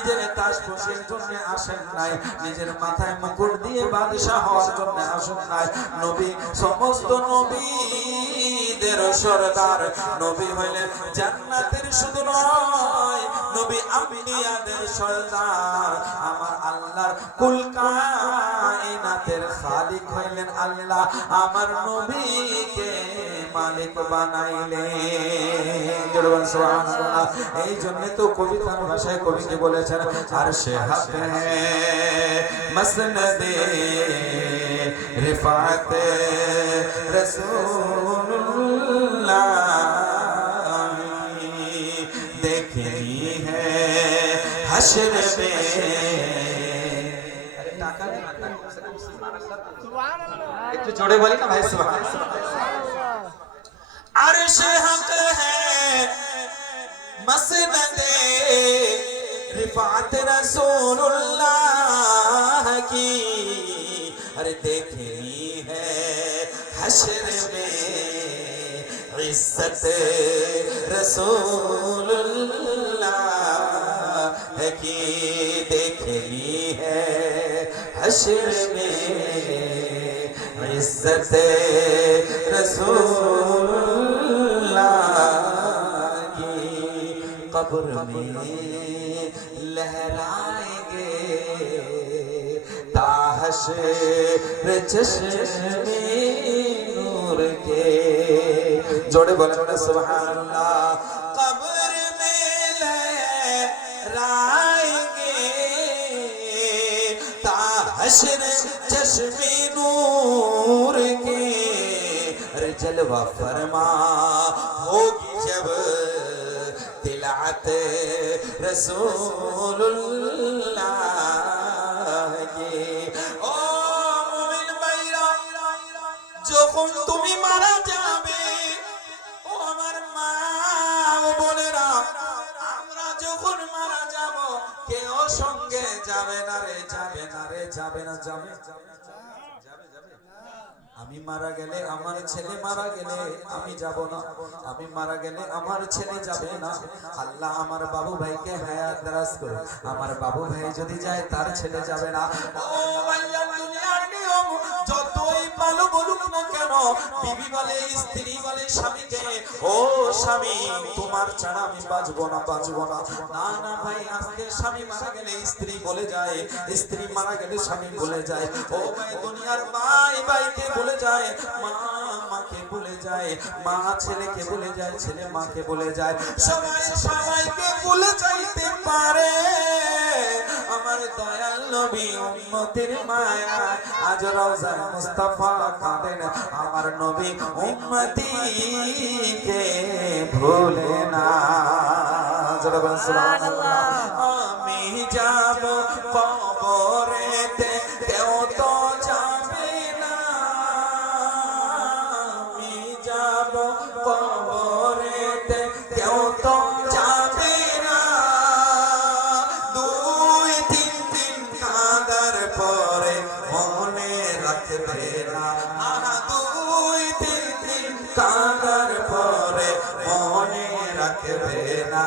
নিজের তাজপোশের জন্য আসেন নাই, নিজের মাথায় মুকুট দিয়ে বাদশা হওয়ার জন্য আসেন নাই। নবী সমস্ত নবীদের সরদার, নবী হইলেন জান্নাতের শুধু নয়, নবী আম্বিয়াদের সরদার। আমার আল্লাহর কুল কায়নাতের খালিক হইলেন আল্লাহ, আমার নবীকে মালিক বানাইলেন। সুবহানাল্লাহ। এই জন্য তো কবিতার ভাষায় কবিকে বলেছেন আরশে হক হ্যায় মসনদে রিফাতে রাসূলুল্লাহ দেখনি হ্যায় হাশর মে। একটু জোরে বলি না ভাই সুবহানাল্লাহ। আরশে হক হ্যায় मसनदे रिफात रसूलुल्लाह की, अरे देखनी है हश्र में इज्जत रसूलुल्लाह की, देखनी है हश्र में इज्जत रसूलुल्लाह। कब्र में लहराएंगे ताहशर चश्मे नूर के। जोड़े बोले ना सुभान अल्लाह। कब्र में लहराएंगे ताहशर चश्मे नूर के, अरे जलवा फरमा होगी जब तिलात रसूलुल्लाह की। ओ মুমিন ভাইরা, যখন তুমি মারা যাবে, ও আমার মা ও বোনেরা, আমরা যখন মারা যাব কেউ সঙ্গে যাবে না রে, যাবে না রে, যাবে না, যাবে আমি মারা গেলে, আমার ছেলে মারা গেলে আমি যাব না, আমি মারা গেলে আমার ছেলে যাবে না। আল্লাহ আমার বাবু ভাইকে হায়াত দারাজ করুন, আমার বাবু ভাই যদি যায় তার ছেলে যাবে না। ও ভাইয়া, দুনিয়ার নিয়ম যতই ভালো বলুক না কেন, বিবি বলে, স্ত্রী বলে স্বামীকে, ও স্বামী তোমার ছাড়া আমি বাঁচবো না, বাঁচবো না। না না ভাই, আজকে স্বামী মারা গেলে স্ত্রী বলে যায়, স্ত্রী মারা গেলে স্বামী বলে যায়। ও ভাই, দুনিয়ার ভাই ভাইকে বলে যায়, মা মাকে বলে যায়, মা ছেলেকে বলে যায়, ছেলে মাকে বলে যায়, সবাই সবাইকে বলে যাইতে পারে। আমার দয়াল নবী উম্মতের মায়া আজ রওজায় মুস্তাফা কাঁদেন, আমার নবী উম্মতিকে ভুলে না। সুবহানাল্লাহ। আমি যাব কবরেতে, কেউ তো যাবে না, আমি যাব কবরেতে, কেউ তো যাবে না। 2-3 দিন কাঁদার পরে মনে রাখবে না, 2-3 দিন কাঁদার পরে মনে রাখবে না,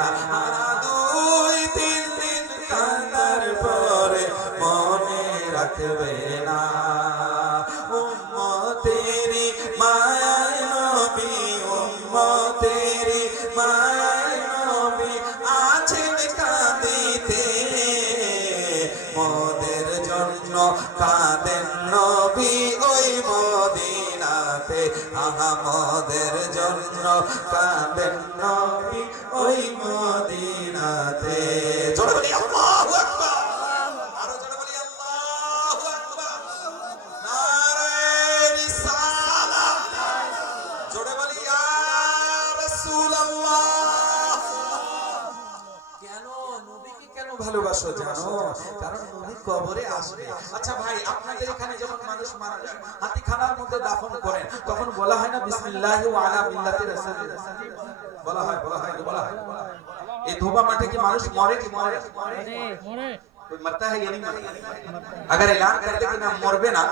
2-3 দিন কাঁদার পরে মনে রাখবে না। উম্মতেরি মায়ায় নবী, উম্মতেরি মায়ায় নবী আছেন কাঁদিতে, মোদের জন্য কাঁদেন নবী ওই মদিনাতে, আহা মোদের জন্য কাঁদেন নবী ওই মদিনাতে। জোরে বলি আল্লাহু আকবার, আরো জোরে বলি আল্লাহু আকবার। নারে রিসালাত, জোরে বলি ইয়া রাসূলুল্লাহ। কেন নবীকে কেন ভালোবাসো জানো? কারণ নবী কবরে আসবে। আচ্ছা ভাই, আপনাদের এখানে যখন মানুষ মারা যায় হাতিখানার মধ্যে দাফন করেন, তখন বলা হয় না বিসমিল্লাহি ওয়া আলা মিল্লাতি রাসূলিল্লাহ? বলা হয়, বলা হয়, বলা হয়। এই ধোবা মাঠে কি মানুষ মরে কি মরে? कोई मरता है या नहीं मरता? अगर ऐलान कर दे कि ना मरबे না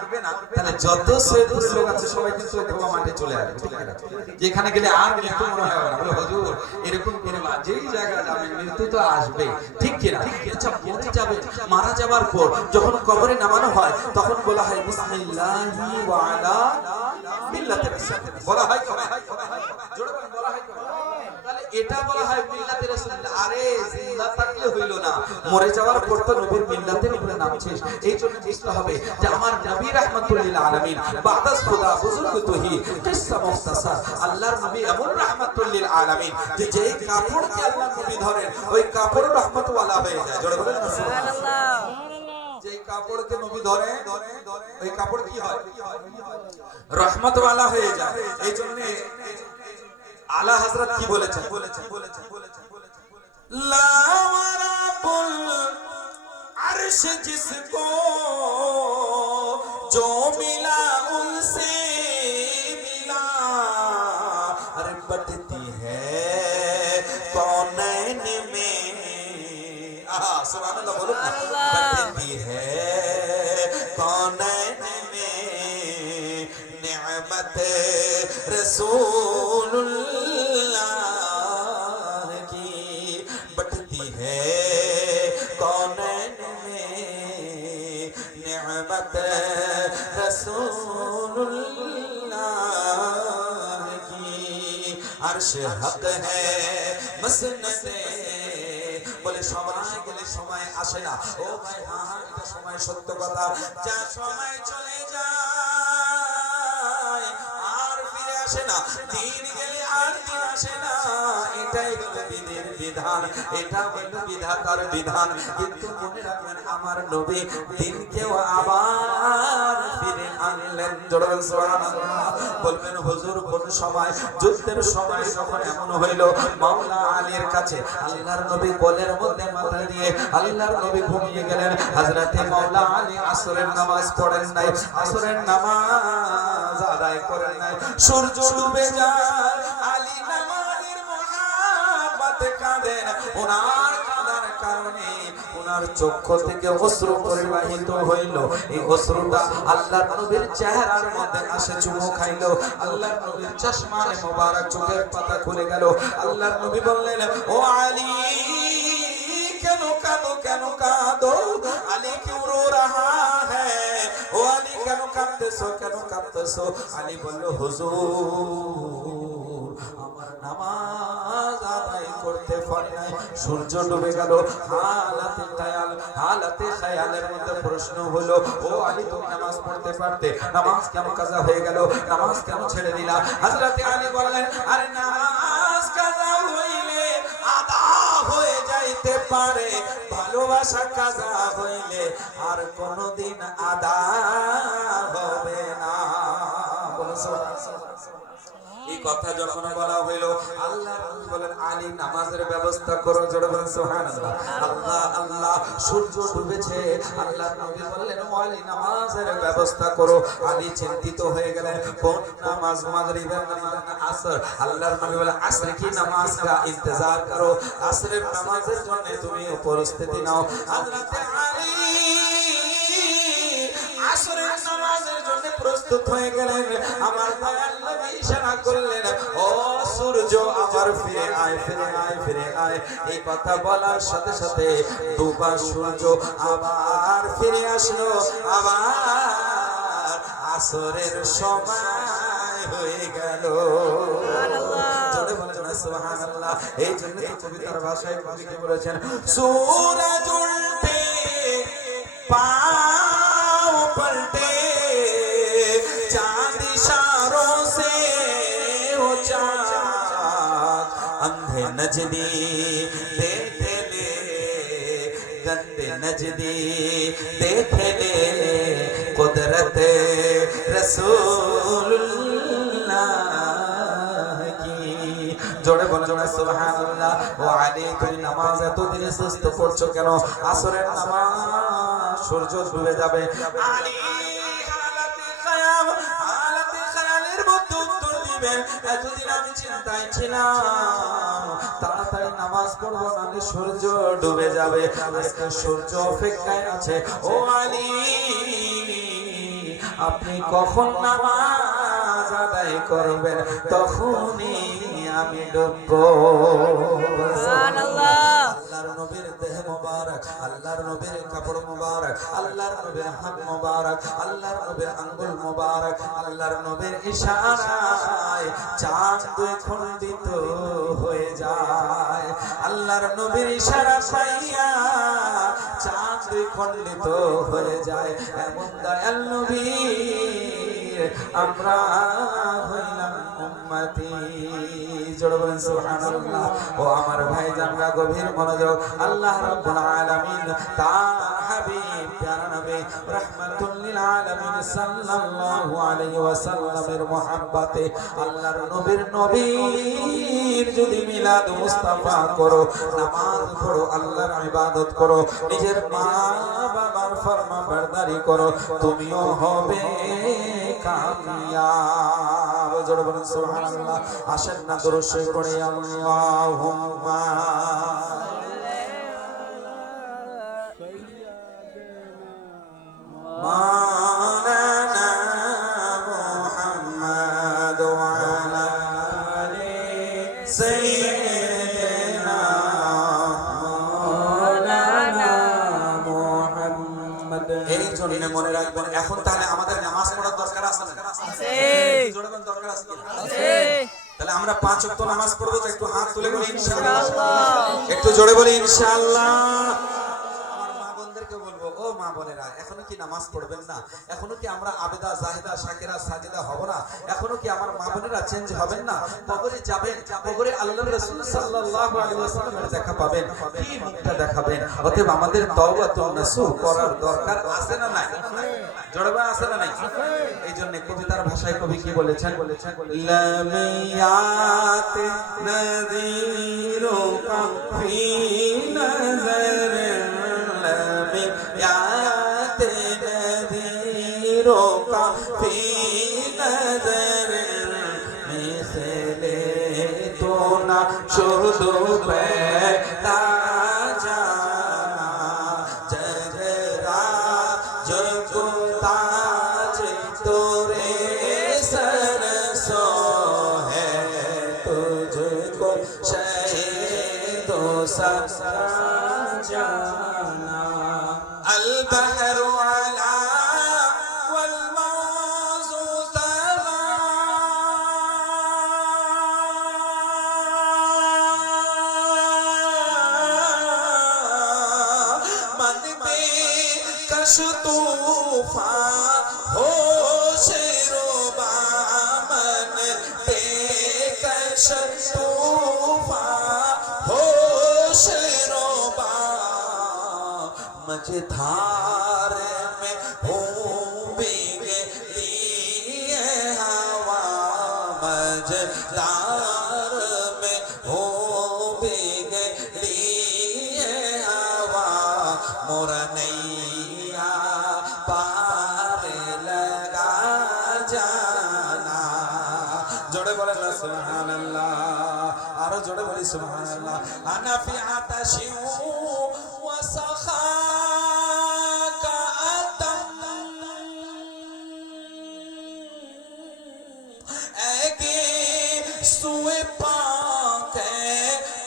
তাহলে যত সৈয়দপুরের লোক আছে সবাই কিন্তু ওই ধোয়া মাঠে চলে আসবে, ঠিক আছে? যেখানে গেলে আর মৃত্যু মনে হবে না, বলে হুজুর এরকম করে না, যেই জায়গা যাবে মৃত্যু তো আসবে, ঠিক কি না? আচ্ছা মরে যাবে, মারা যাবার পর যখন কবরে নামানো হয় তখন বলা হয় বিসমিল্লাহি ওয়া আলা মিল্লাতি রাসূল, বলা হয় জোরে বলেন, বলা হয়। তাহলে এটা বলা হয় মিল্লাতি রাসূল। আরে জিন্দা থাকলে হইল না, মরে যাওয়ার পর তো নবীর মিল্লাতের উপরে নামছিস, এই জন্য বুঝতে হবে যে আমার নবী রাহমাতুল লিল আলামিন বাদাস খুদা বুজুর্গ তোহি কিসসা মুখতাসার, আল্লাহর নবী এমন রাহমাতুল লিল আলামিন যে যেই কাপড়কে আল্লাহর নবী ধরেন ওই কাপড় রহমত ওয়ালা হয়ে যায়। জোরে বলেন না সুবহানাল্লাহ। যেই কাপড়কে নবী ধরে ওই কাপড় কি হয়? রহমত ওয়ালা হয়ে যায়। এই জন্য আলা হযরত কি বলেছেন? লা রাব্বুল अर्श जिसको जो मिला उनसे मिला, अरे बढ़ती है कौनैन में, सुभान अल्लाह बोलो, बढ़ती है कौनैन में नेमत रसूलुल्लाह की, बढ़ती है रसूलुल्लाह की, अर्श हक है मसनदे, বলে সময় গেলে সময় আসে না। ও ভাই হ্যাঁ এটা সময়, সত্য কথা, যা সময় চলে যায় আর ফিরে আসে না, দিন গেলে আর দিন আসে না, এটাই হলো বিধির বিধান, এটা হলো বিধাতার বিধান। কিন্তু মনে রাখবেন আমার নবী দিনকেও আবার ফিরে আনলেন। জোরে বলেন সুবহানাল্লাহ। বলবেন হুজুর কোন সময়? যুদ্ধের সময় যখন এমন হইল মাওলা আলীর কাছে আল্লাহর নবী কোলের মধ্যে মাথা দিয়ে আল্লাহর নবী ঘুমিয়ে গেলেন। হযরতে মাওলা আলী আসরের নামাজ পড়েন নাই, আসরের নামাজ আদায় করেন নাই। সূর্য ডুবে যায়, আলী নামাজের মুহাব্বতে কাঁদেন, ওনার কাঁদার কারণে ওনার চক্ষু থেকে অশ্রু পরিবাহিত হইল। এই অশ্রুটা আল্লাহর নবীর চেহারার মধ্যে আসে চুমু খাইল, আল্লাহর নবীর চশমায় মোবারক চোখের পাতা খুলে গেল। আল্লাহর নবী বললেন, ও আলী কেন কাঁদো, কেন কাঁদো? আলী क्यों रो रहा है? ও আলী কেন কাঁদতেছো, কেন কাঁদতেছো? আলী বলল, হুজুর আমার নামাজ আদায় করতে পারি নাই, সূর্য ডুবে গেল। হালাতে খায়ালের মধ্যে প্রশ্ন হলো, ও আলী তুমি নামাজ পড়তে পারতে, নামাজ কেন কাজা হয়ে গেল, নামাজ কেন ছেড়ে দিলা? হযরতে আলী বললেন, আরে নামাজ কাজা হইলে আদা হয়ে যাইতে পারে, ভালোবাসা কাজা হইলে আর কোনদিন আদা হবে না। বলো সুবহানাল্লাহ। এই কথা যখন বলা হইল আল্লাহর নবী বলেন, আলী নামাজের ব্যবস্থা করো। জোরে বলেন সুবহানাল্লাহ। আল্লাহ আল্লাহ, সূর্য ডুবেছে, আল্লাহর নবী বললেন, ও আলী নামাজের ব্যবস্থা করো। আলী চিন্তিত হয়ে গেলেন, কোন নামাজ? মাগরিবের নামাজ না আসর? আল্লাহর নবী বলেন, আসর কি নামাজ কা ইন্তজার করো, আসরের নামাজের জন্য তুমি প্রস্তুতি নাও। হযরতে আলী আসরের নামাজের জন্য প্রস্তুত হয়ে গেলেন। আমার দয়াল নবী ইশারা করলেন, ও সূর্য আবার ফিরে আয়, ফিরে আয়, ফিরে আয়। এই কথা বলার সাথে সাথে ডুবা সূর্য আবার ফিরে আসলো, আবার আসরের সময় হয়ে গেল। জোরে বলেন না সুবহানাল্লাহ। এই জন্য কবিতার ভাষায় কবি কি বলেছেন, সূরজ উল্টে पाँव पलटे, चांद इशारों से हो चाँद, अंधे नजदी देखे ले, गंदे नजदी देखे ले, कुदरत रसूलुल्लाह की। জোরে বলো জোরে সুবহানাল্লাহ। ও আলী তুমি নামাজ এত দিনে সুস্থ পড়ছো কেন? আসরের নামাজ, সূর্য ডুবে যাবে। আলী হালাতে খায়াল, হালাতে খায়ালের মধ্যে উত্তর দিবেন, এতদিন আমি চিন্তায় ছিলাম, তাড়াতাড়ি নামাজ পড়বো না, সূর্য ডুবে যাবে। আজকে সূর্য অপেক্ষায় আছে। ও আলী, আপনি কখন নামাজ আদায় করবেন? তখনই আমি ডুববো। সুবহানাল্লাহ। আল্লাহর নবীর দেহ মোবারক, আল্লাহর নবীর কাপড় মোবারক, আল্লাহর নবীর হাত মোবারক, আল্লাহর নবীর আঙ্গুল মোবারক, আল্লাহর নবীর ইশারায় চাঁদ দুই খণ্ডিত হয়ে যায়। আল্লাহর নবীর ইশারা পাইয়া চাঁদ দুই খণ্ডিত হয়ে যায়। এমন দয়াল নবী আমরা হইলাম উম্মতি। জোরে বলেন সুবহানাল্লাহ। ও আমার ভাই জানরা গভীর মনোযোগ। আল্লাহ রাব্বুল আলামিন তার হাবিব প্যারা নবী রাহমাতুল লিল আলামিন সাল্লাল্লাহু আলাইহি ওয়াসাল্লামের মুহাব্বতে আল্লাহর নবীর যদি মিলাদ মুস্তাফা করো, নামাজ পড়ো, আল্লাহর ইবাদত করো, নিজের মা বাবার ফরমাবরদারি করো, তুমিও হবে কামিয়াব। জোরে বলেন সুবহানাল্লাহ। আসেন না দরুদ শরীফ পড়ে আল্লাহুম্মা মাওলানা মুহাম্মদ ওয়া আলা আলি সাইয়্যিদিনা মাওলানা মুহাম্মদ। এই জন্য মনে রাখবেন, এখন তাহলে আমাদের নামাজ পড়ার দরকার আছে না? আছে। জোরে বলেন দরকার আছে কি? আছে। তাহলে আমরা 5 ওয়াক্ত নামাজ পড়বো তো? একটু হাত তুলে বলি ইনশাআল্লাহ। একটু জোরে বলি ইনশাআল্লাহ। আমার মা বোনদেরকে বলবো, ও মা বোনেরা, এখনো কি নামাজ পড়বেন না? এখনো কি আমরা আবেদা জাহিদা শাকিরা সাজিদা হব না? এখনো কি আমার মা বোনেরা চেঞ্জ হবেন না? কবরে যাবেন, কবরে আল্লাহর রাসূল সাল্লাল্লাহু আলাইহি ওয়াসাল্লামের দেখা পাবেন, কি মুখটা দেখাবেন? অতএব আমাদের তওবাতুন নাসুহ করার দরকার আছে না নাই? জোরে বলেন আছে না নাই? এই জন্য কবিতার ভাষায় কবি কি বলেছেন? লামিয়াত নযীরু কাফি নজর, লামিয়াত নযীরু কাফি নজর, মিসলে তো না শুধু পেতা জানা, জরা জগতাজ তোরে सरसो है, तुझको शहीदो सजाना। अल बहर वाला वल मौजू तमा, मन पे कश तूफान हो शेरोबा, मन पे कश तूफान हो शेरोबा, मझधार में भूमिगे लिए हवा, मझधार में भूमिगे लिए हवा, मोरा नैया पार लगा जाना। जोड़े बोले सुबहानल्लाह, आरो जोड़े बोली सुबहानल्लाह। अना फी आताशि व सखाका अतम, ऐके सुए पाके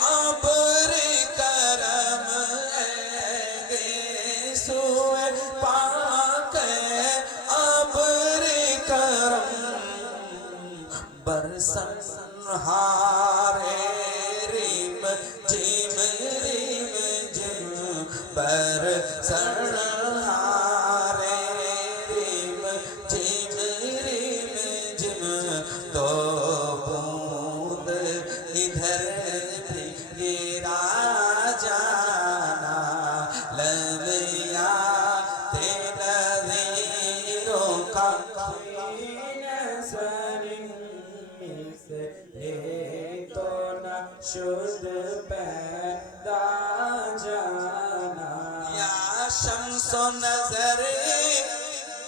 अबर करम, ऐके सुए पाके अबर करम, बरसन हारे रिम जिम बरसन हारे रिम जिम, तो बूंद इधर भी गिरा जाना, लमिया तेरा वीरों का तो न शुद्ध पैदा जाना। या शम्सो नजर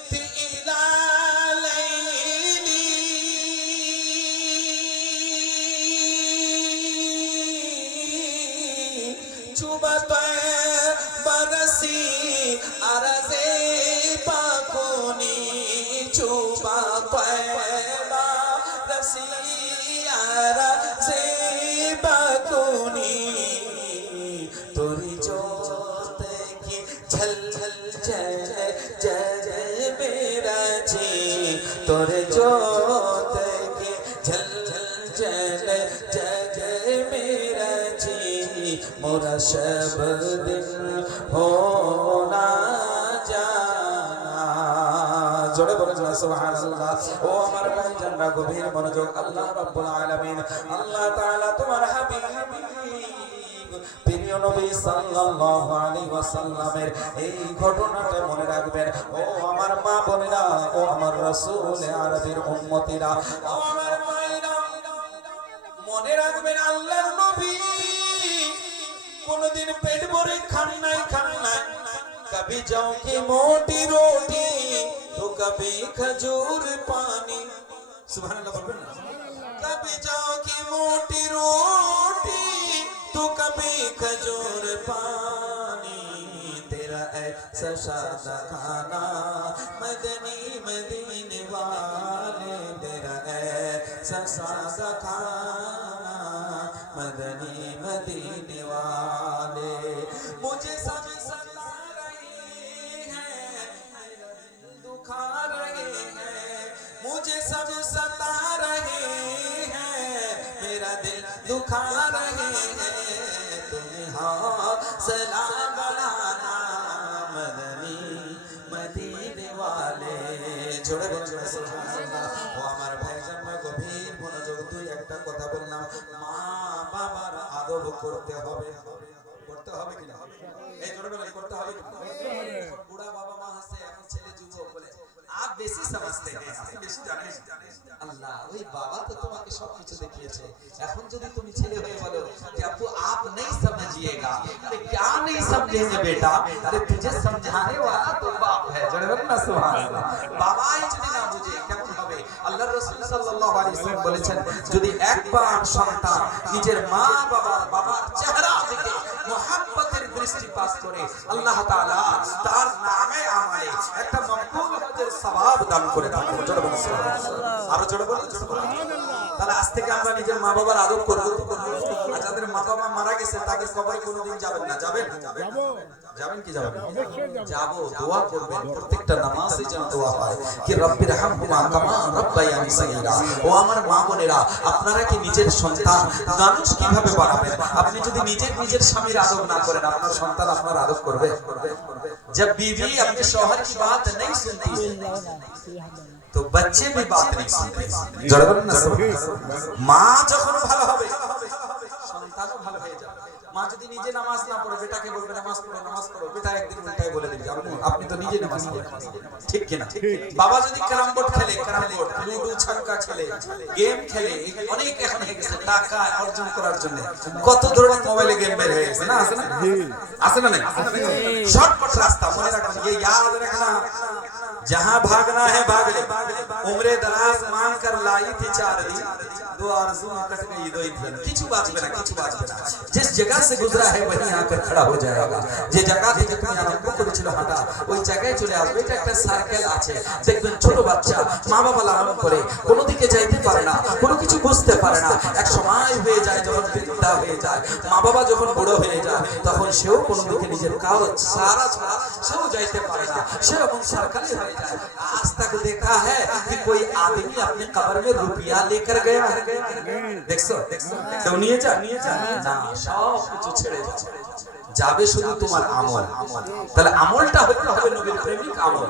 तिला लैली, তুবা তয়বা রসিয়ারা সেবা কুনি তোরি जोत की झल झल जय जय जय मेरा जी तोरे जोत की झल झल जय जय जय मेरा जी मोरा शब दिन होना जाना जोड़े बोले ना सुभान अल्लाह ओ हमारे भाई जन्ना गभीर मनोयोग अल्लाह रब्बुल आलमीन अल्लाह ताला तुम्हारा हबीब প্রিয় নবী সাল্লাল্লাহু আলাইহি ওয়াসাল্লামের এই ঘটনাটা মনে রাখবেন ও আমার মা বোনেরা ও আমার রাসূল আরবির উম্মতিরা ও আমার মায়েরা মনে রাখবেন আল্লাহর নবী কোনদিন পেট ভরে খান নাই कभी जाओ की मोटी रोटी तो कभी खजूर पानी सुभान अल्लाह बोलबेन ना कभी जाओ की मोटी रोटी तो कभी खजूर पानी तेरा ऐसा सादा खाना मदनी मदीने वाले तेरा ऐसा सादा खाना मदनी मदीने वाले मुझे सब सता रही है दुखा रहे हैं मुझे सब सता रहे हैं मेरा दिल दुखा रहे हैं सलाम बढ़ाना मदनी मदीने वाले जोड़े बोलना सुभान अल्लाह ও আমার ভাইজান मैं গভীর মনোযোগ দুই একটা কথা বললাম মা বাবার আদব করতে হবে কি না এই জোরে বলেন করতে হবে কি বুড়া বাবা মা হাসে এখন ছেলে যুবক বলে आप বেশি समझते हैं আপনি বেশি জানেন আল্লাহ ওই বাবা তো তোমাকে সব কিছু দেখিয়েছে এখন যদি তুমি ছেলে হয়ে বলো कि अब्बू आप नहीं समझिएगा अरे क्या नहीं समझेंगे बेटा अरे तुझे समझाने वाला तो बाप है जोड़े बोलें ना सुभान अल्लाह বাবাই যদি না বুঝে কেমন হবে আল্লাহর রাসূল সাল্লাল্লাহু আলাইহি ওয়াসাল্লাম বলেছেন যদি একবার সন্তান নিজের মা বাবার চেহারা দেখে মুহাব্বতের দৃষ্টিপাত করে আল্লাহ তাআলা তার নামে আমলে একটা মকবুল হজের সওয়াব দান করে থাকেন জোরে বলেন সুবহানাল্লাহ আরো জোরে বলেন সুবহানাল্লাহ তাহলে আজ থেকে আমরা নিজের মা বাবার আদব করব আর যাদের মা বাবা মারা গেছে তাদের কবরে কোনোদিন যাবেন না যাবেন যাবেন কি যাবেন যাব দোয়া করবেন প্রত্যেকটা নামাজে যেন দোয়া হয় কি রব্বির হামহুমা কামা রাব্বায়ানি সগীরা ও আমার মা বোনেরা আপনারা কি নিজের সন্তান মানুষ কিভাবে বানাবেন আপনি যদি নিজের স্বামীর আদব না করেন আপনার সন্তান আপনার আদব করবে जब बीवी अपने शौहर की बात नहीं सुनती तो बच्चे भी बात नहीं सुनते জোরে বলেন না মা যখন ভালো হবে সন্তানও ভালো হয়ে যাবে মা যদি নিজে নামাজ না পড়ে বেটাকে বলবে নামাজ পড়ো বেটা একদিন উল্টাই বলে দিবে আপনি তো নিজে নামাজ পড়েন ঠিক কি না বাবা যদি ক্যারাম বোর্ড খেলে লুডো ছক্কা খেলে গেম খেলে অনেক এখন হয়ে গেছে টাকা অর্জন করার জন্য কত ধরনের মোবাইলে গেম বের হয়ে গেছে না আছে না नहीं শর্টকাট রাস্তা মনে রাখবেন ये याद रखना जहां भागना है भाग ले उम्रे दराज मांग कर लाई थी 4 दिन दो आरज़ू में कट गई 2 दिन কিছু বাঁচবে না जिस जगह से गुजरा है वहीं आकर खड़ा हो जाएगा যে জায়গা থেকে তুমি আরম্ভ করেছিল হাঁটা ওই জায়গায় চলে আসবে এটা একটা সার্কেল আছে দেখবেন ছোট বাচ্চা মা বাবা লালন করে কোনো দিকে যাইতে পারে না কোনো কিছু বুঝতে পারে না এক সময় হয়ে যায় যখন বৃদ্ধা হয়ে যায় মা বাবা যখন বড় হয়ে যায় তখন সেও কোনো দিকে নিজের কাজ সারা ছাড়া সেও যাইতে পারে না সে এবং সার্কেলে হয়ে যায় आज तक देखा है कि कोई आदमी अपने कब्र में रुपया लेकर गया দেখছো কেউ নিয়ে যা না সব কিছু ছেড়ে যাবে শুধু তোমার আমল তাহলে আমলটা হইতে হবে নবীর প্রেমিক আমল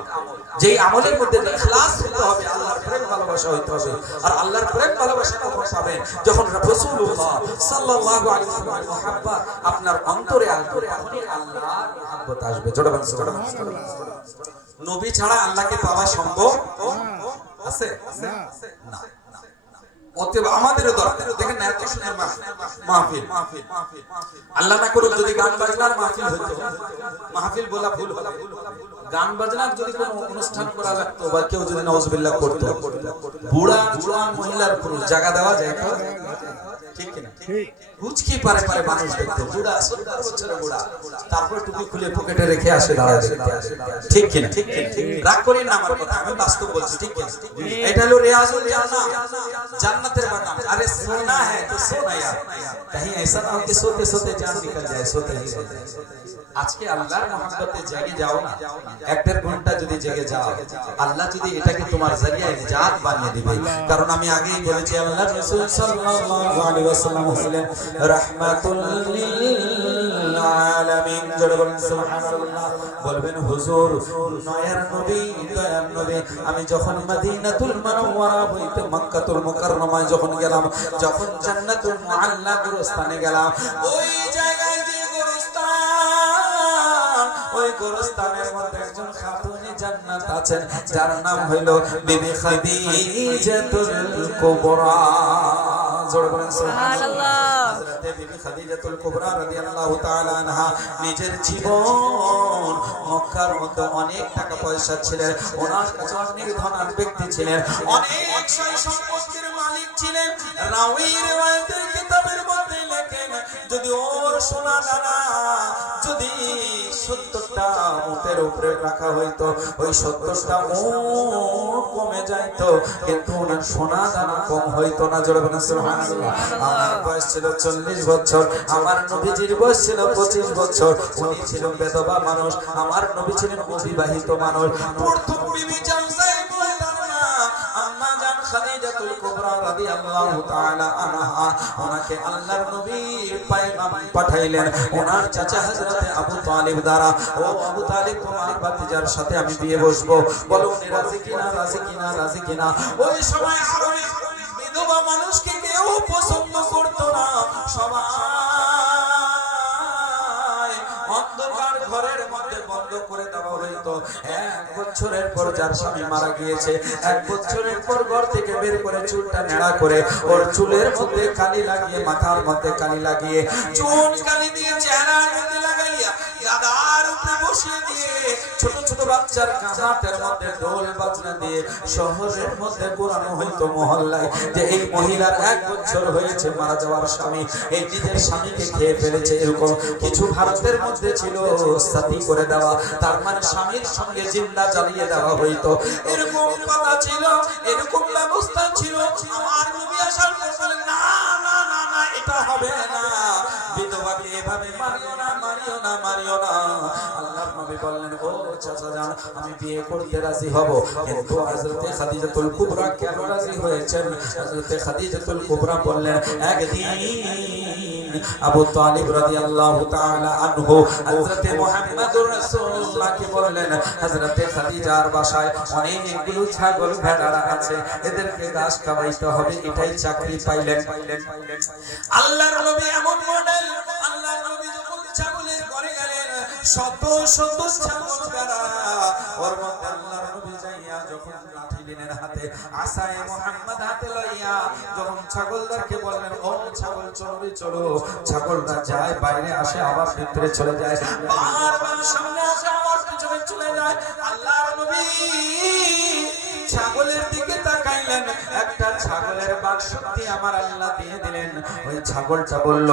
যেই আমলের মধ্যে ইখলাস হতে হবে আল্লাহর প্রেম ভালোবাসা হইতে হবে আর আল্লাহর প্রেম ভালোবাসা কখন পাবেন যখন রাসূলুল্লাহ সাল্লাল্লাহু আলাইহি ওয়াসাল্লামের মুহাব্বত আপনার অন্তরে আসবে তখনই আল্লাহর মুহাব্বত আসবে জোরে বলুন সুবহানাল্লাহ নবী ছাড়া আল্লাহকে পাওয়া সম্ভব আছে না অতএব আমাদেরও দরকার দেখেন না এত সুন্দর মাহফিল আল্লাহ না করুক যদি গান বাজনার মাহফিল হতো মাহফিল বলা ভুল হবে গান বাজনার যদি কোনো অনুষ্ঠান করা লাগতো বা কেউ যদি নাউজুবিল্লাহ করতো বুড়া জওয়ান মহিলার পুরো জায়গা দেওয়া যায় তো ঠিক কি না হুচকি পারে পারে মানুষ দেখতে, বুড়া 70 বছরের বুড়া, তারপর টুপি খুলে পকেটে রেখে আসে দাঁড়ায় দেখতে। ঠিক কিনা? রাগ করেন না আমার কথা, আমি বাস্তব বলছি। ঠিক কিনা? এটা হলো রিয়াজুল জান্নাহ, জান্নাতের বাগান। আরে সোনা है तो सोना यार, कहीं ऐसा ना हो कि सोते सोते जान निकल जाए, सोते ही सोते। আজকে আল্লাহর মহব্বতে জেগে যাও না, 1-1.5 ঘন্টা যদি জেগে যাও, আল্লাহ যদি এটাকে তোমার জারিয়ায় নিজাত বানিয়ে দিবে। কারণ আমি আগেই বলেছি আল্লাহর রাসূল সাল্লাল্লাহু আলাইহি ওয়াসাল্লাম হলেন রাহমাতুল লিল আলামিন। জোরে বলেন সুবহানাল্লাহ। বলবেন হুজুর, নয়ার নবী, দয়ার নবী, আমি যখন মদিনাতুল মুনাওয়ারা হইতে মক্কাতুল মুকাররমায় যখন গেলাম, যখন জান্নাতুল মুআল্লা গোরস্থানে গেলাম, ওই জায়গায় যে গোরস্থান, ওই গোরস্থানের মধ্যে একজন খাতুনে জান্নাত আছেন, যার নাম হইল বিবি খাদিজাতুল কুবরা। জোরে বলেন সুবহানাল্লাহ। হযরতে বিবি খাদিজাতুল কুবরা রাদিয়াল্লাহু তাআলা আনহা নিজের জীবন মক্কার মধ্যে অনেক টাকা পয়সা ছিলেন, ওনার কাছে অনেক ধনাঢ্য ব্যক্তি ছিলেন, অনেক সয় সম্পত্তির মালিক ছিলেন। রাওয়ী রিওয়ায়াতের কিতাবের মধ্যে লেখেন, যদি ওর সোনা দানা যদি 70টা উটের উপরে রাখা হইতো, ওই 70টা উট কমে যাইতো, কিন্তু ওনার সোনা দানা কম হইতো না। জোরে বলেন সুবহানাল্লাহ। আমার বয়স ছিল 40 বছর, আমার নবীজির বয়স ছিল 25 বছর। উনি ছিলেন বিধবা মানুষ, আমার নবী ছিলেন অবিবাহিত মানুষ। প্রথম বিবি জামসাই মুহতারামা আম্মা জান খাদিজাতুল কুবরা রাদিয়াল্লাহু তাআলা আনহা, ওনাকে আল্লাহর নবীর পয়গাম পাঠাইলেন ওনার চাচা হযরতে আবু তালিব দ্বারা। ও আবু তালিব, তোমার ভাতিজার সাথে আমি বিয়ে বসবো, বলো উনি রাজি কিনা, রাজি কিনা, রাজি কিনা। ওই সময় আরবে বিধবা মানুষকে কেউ পছন্দ করতো না, সবাই অন্ধকার ঘরের মধ্যে বন্ধ করে দেওয়া হইতো। 1 বছরের পর যার স্বামী মারা গিয়েছে, 1 বছরের পর ঘর থেকে বের করে চুলটা নেড়া করে ওর চুলের মধ্যে কালি লাগিয়ে, মাথার মধ্যে কালি লাগিয়ে, চুল কালি দিয়ে চেহারার মধ্যে লাগাইয়া গাদার উপরে বসিয়ে দিয়ে, ছোট ছোট বাচ্চার কাঁধের মধ্যে ঢোল বাজনা দিয়ে শহরের মধ্যে ঘোরানো হইতো মহল্লায়, যে এই মহিলার 1 বছর হয়েছে মারা যাওয়ার স্বামী, এই নিজের স্বামীকে খেয়ে ফেলেছে। এরকম কিছু ভারতের মধ্যে ছিল সাথী করে দেওয়া, তার মানে স্বামীর সঙ্গে জিন্দা জ্বালিয়ে দেওয়া হইতো। এরকম কথা ছিল, এরকম ব্যবস্থা ছিল। আমার নবী আসার পর বলেন, না না না না, এটা হবে না, বিধবাকে এভাবে মারিও না, মারিও না, মারিও না। আল্লাহর নবী বললেন, ও চাচা জান, আমি বিয়ে করতে রাজি হব, কিন্তু হযরতে খাদিজাতুল কুবরা কেন রাজি হয়েছেন? হযরতে খাদিজাতুল কুবরা বললেন, একদিন আবু তালিব রাদিয়াল্লাহু তাআলা আনহু হযরতে মুহাম্মদুর রাসূলুল্লাহকে বললেন, হযরতে খাদিজার বাসায় অনেকগুলো ছাগল ভেড়া আছে, এদেরকে ঘাস খাওয়াইতে হবে, এটাই চাকরি পাইলেন। আল্লাহর নবী এমন মডেল, আল্লাহর নবী যখন ছাগলের ঘরে গেলেন, শত শত ছাগল ভেড়া, ওর মধ্যে আল্লাহর নবী যাইয়া যখন লাঠি নিলেন হাতে, আসায়ে মুহাম্মদ হাতে লইয়া যখন ছাগলদেরকে বললেন, ও ছাগল চলো রে চলো, ছাগলটা যায় বাইরে আসে, আবার ভিতরে চলে যায়, বারবার সামনে আসে, আবার পিছনে চলে যায়। আল্লাহর নবী ছাগলের দিকে তাকাইলেন, একটা ছাগলের বাকশক্তি আমার আল্লাহ দিয়ে দিলেন। ওই ছাগলটা বলল,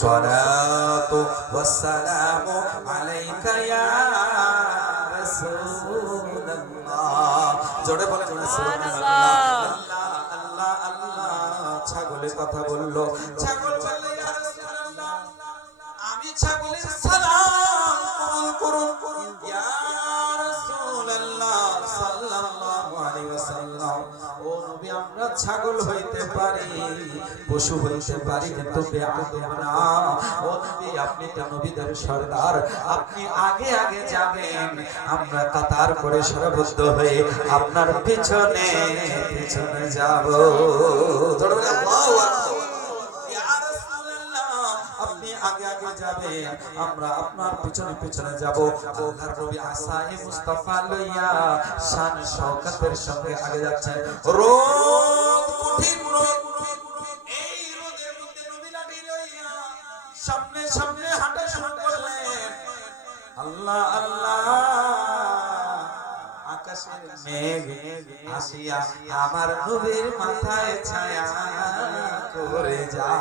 সালাতু ওয়াস সালামু আলাইকা ইয়া রাসূলুল্লাহ। জোরে বলেন সুবহানাল্লাহ। আল্লাহ আল্লাহ ছাগলের কথা বলল। ছাগল বলল, ইয়া রাসূলুল্লাহ, আমি ছাগলের সালাম কবুল করুন। ইয়া রাসূলুল্লাহ সাল্লাল্লাহু আলাইহি ওয়াসাল্লাম, ও নবী, আমরা ছাগল হইতে পারি, পশু হইতে পারি, কিন্তু বেয়াদব না। ও নবী, আপনি তো নবীদের সরদার, আপনি আগে আগে যাবেন, আমরা কাতার করে সারিবদ্ধ হয়ে আপনার পিছনে পিছনে যাব। আল্লাহু আকবার। ইয়া রাসূলুল্লাহ, আপনি আগে আগে যাবেন, আমরা আপনার পিছনে পিছনে যাব। আল্লাহর নবী আসায়ে মুস্তাফা লইয়া শান শওকতের সঙ্গে আগে যাচ্ছেন। রোদ, কঠিন রোদ, এই রোদের মধ্যে নবী লাঠি লইয়া সামনে সামনে হাঁটা শুরু করলেন। আল্লাহ আল্লাহ, আকাশের মেঘ আসিয়া আমার নবীর মাথায় ছায়া করে যায়।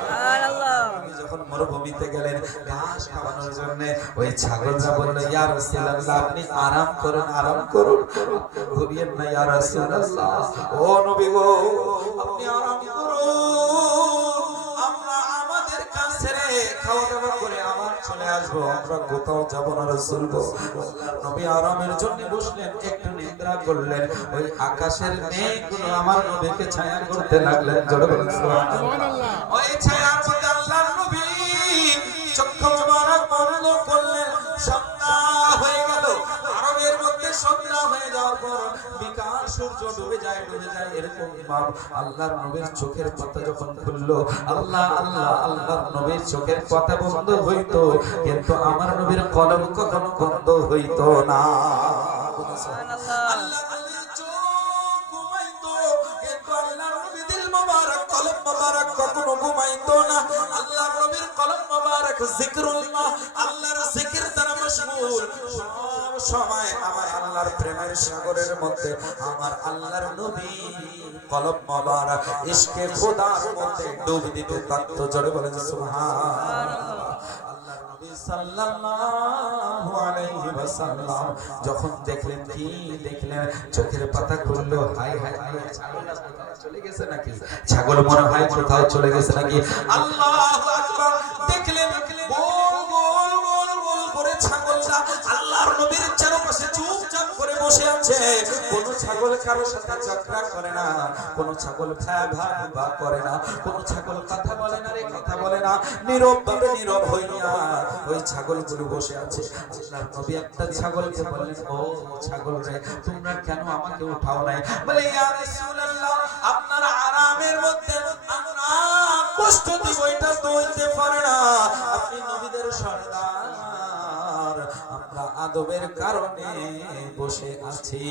সুবহানাল্লাহ। নবী যখন মরুভূমিতে গেলেন ঘাস খাওয়ানোর জন্য, ওই ছাগলরা বলল, ইয়া রাসূলুল্লাহ আপনি আরাম করুন, আরাম করুন, ঘুরিয়েন না ইয়া রাসূলুল্লাহ। ও নবী গো, আপনি আরাম করুন, আমরা আমাদের কাজ ছেড়ে খাওয়া দাওয়া করে আবার চলে আসবো, আমরা কোথাও যাব না রাসূল গো। নবী আরামের জন্য বসলেন, একটু নিদ্রা করলেন, ওই আকাশের মেঘগুলো আমার নবীকে ছায়া করতে লাগলেন। জোরে বলেন সুবহানাল্লাহ। ওই ছায়ার মধ্যে আল্লাহর নবী চক্ষু মোবারক বন্ধ করলেন, সন্ধ্যা হয়ে গেল। আরবের মধ্যে সন্ধ্যা হয়ে যাওয়ার পর বিকাল সূর্য ডুবে যায়, ডুবে যায়, এরকম ভাব আল্লাহর নবীর চোখের পাতা যখন খুললো, আল্লাহ আল্লাহ আল্লাহর নবীর চোখের পাতা বন্ধ হইতো, কিন্তু আমার নবীর কলম কখনো বন্ধ হইতো না। আল্লাহ নবীর চোখ ঘুমাইতো, কিন্তু আল্লাহর নবী দিল মোবারক কলম মোবারক কখনো ঘুমাইতো না। আল্লাহর নবীর কলম মোবারক জিকরুল্লাহ, আল্লাহর জিকির দ্বারা মশগুল, সব সময় আমার আল্লাহর প্রেমের সাগরের মধ্যে আমার আল্লাহর নবী কলম মোবারক ইশকে খোদার মধ্যে ডুব দিতে থাকতো। জোরে বলেন সুবহানাল্লাহ। আল্লাহর নবী সাল্লাল্লাহু আলাইহি ওয়াসাল্লাম যখন দেখলেন, কি দেখলেন, চোখের পাতা খুললো, হাই হাই হাই, ছাগলটা কোথাও চলে গেছে নাকি, ছাগল মনে হয় কোথাও চলে গেছে নাকি। আল্লাহু আকবার, দেখলেন গোল গোল গোল গোল করে ছাগলটা আল্লাহর নবীর চারপাশে চুপচাপ করে বসে আছে। কোন ছাগল কারো সাথে ঝগড়া করে না, কোন ছাগল ভা করে না, কোন ছাগল কথা বলে না রে, কথা বলে না, নীরব ভাবে নীরব হইয়া ওই ছাগলগুলো বসে আছে। আল্লাহর নবী একটা ছাগলকে বললেন, ও ছাগল রে, তোমরা কেন আমাকে উঠাও নাই? বলে, ইয়া রাসূলুল্লাহ আপনার আরামের মধ্যে আমরা কষ্ট দিব, এটা তো হইতে পারে না, আপনি নবীদের সর্দার, আমরা আদবের কারণে বসে আছি।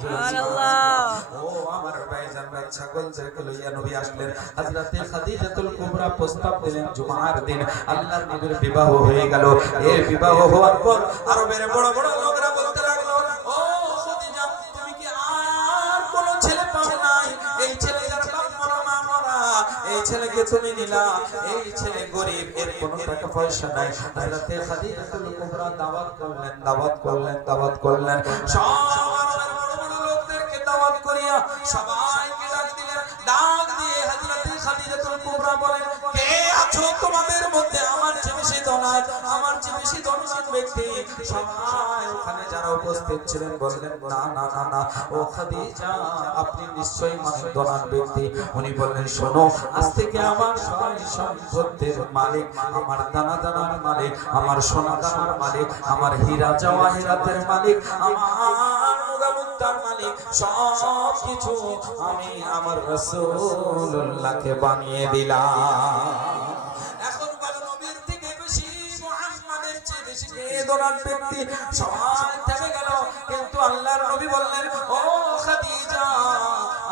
সুবহানাল্লাহ। ও আমার ভাইজান, ছাগলদেরকে লইয়া নবী আসলেন। হযরতে খাদিজাতুল কুবরা প্রস্তাব দিলেন, জুমার দিন আল্লাহর নবীর বিবাহ হয়ে গেল। এই বিবাহ হওয়ার পর আরবের বড় বড় লোকরা বলতে লাগলো, ও খাদিজা তুমি কি আর কোন ছেলে পাও নাই? এই ছেলে যার বাপ মরা মা মরা, এই ছেলেকে তুমি নিলা, এই ছেলে গরিব, এর কোনো টাকা পয়সা নাই। হযরতে খাদিজাতুল কুবরা দাওয়াত করলেন, দাওয়াত করলেন, দাওয়াত করলেন, সব আরবের বড় বড় লোকদেরকে দাওয়াত করিয়া সবাইকে ডাক দিলেন। ডাক দিয়ে হযরতে খাদিজাতুল কুবরা বলেন, কে আছো তোমাদের মধ্যে আমার চেয়ে বেশি ধনাঢ্য, আমার চেয়ে বেশি ধনবান ব্যক্তি? সবাই ওখানে যারা উপস্থিত ছিলেন বললেন, না না না না, ও খাদিজা আপনি নিশ্চয়ই মানে ধনাঢ্য ব্যক্তি। উনি বললেন, শোনো, আজ থেকে আমার সবাই সম্পদের মালিক, আমার দানা দানার মালিক, আমার সোনা দানার মালিক, আমার হীরা জওয়াহিরাতের মালিক, আমার মুক্তার মালিক, সব কিছু আমি আমার রাসূলুল্লাহকে বানিয়ে দিলাম। এখন বলো, নবীর থেকে বেশি মুহাম্মাদের চেয়ে বেশি কে ধনাঢ্য ব্যক্তি? সবাই থেমে গেল। কিন্তু আল্লাহর নবী বললেন, ও খাদিজা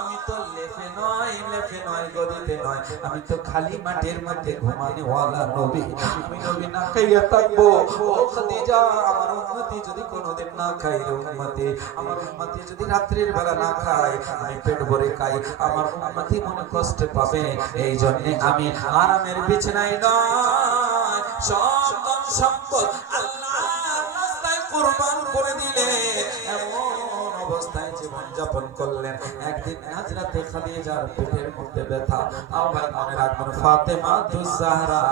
আমি তো লেফে নয়, লেফে নয়, গদিতে নয়, আমি তো খালি মাটির মধ্যে ঘুমানে ওয়ালা নবী। আমি নবী না খাইয়া থাকবো? ও খাদিজা আমার উম্মতি যদি কোনোদিন না খায়, উম্মতি আমার উম্মতি যদি রাত্রির বেলা না খায়, আমি পেট ভরে খাই, আমার উম্মতি মনে কষ্ট পাবে। এই জন্য আমি আরামের বিছানায় নয়, সব ধন সম্পদ আল্লাহর রাস্তায় কুরবান করে দিলে এমন অবস্থায় জীবন যাপন করলেন। একদিন হযরতে খাদিজার পেটের মধ্যে ব্যথা, আমার মনে রাখবেন ফাতেমা তুজ-জাহরা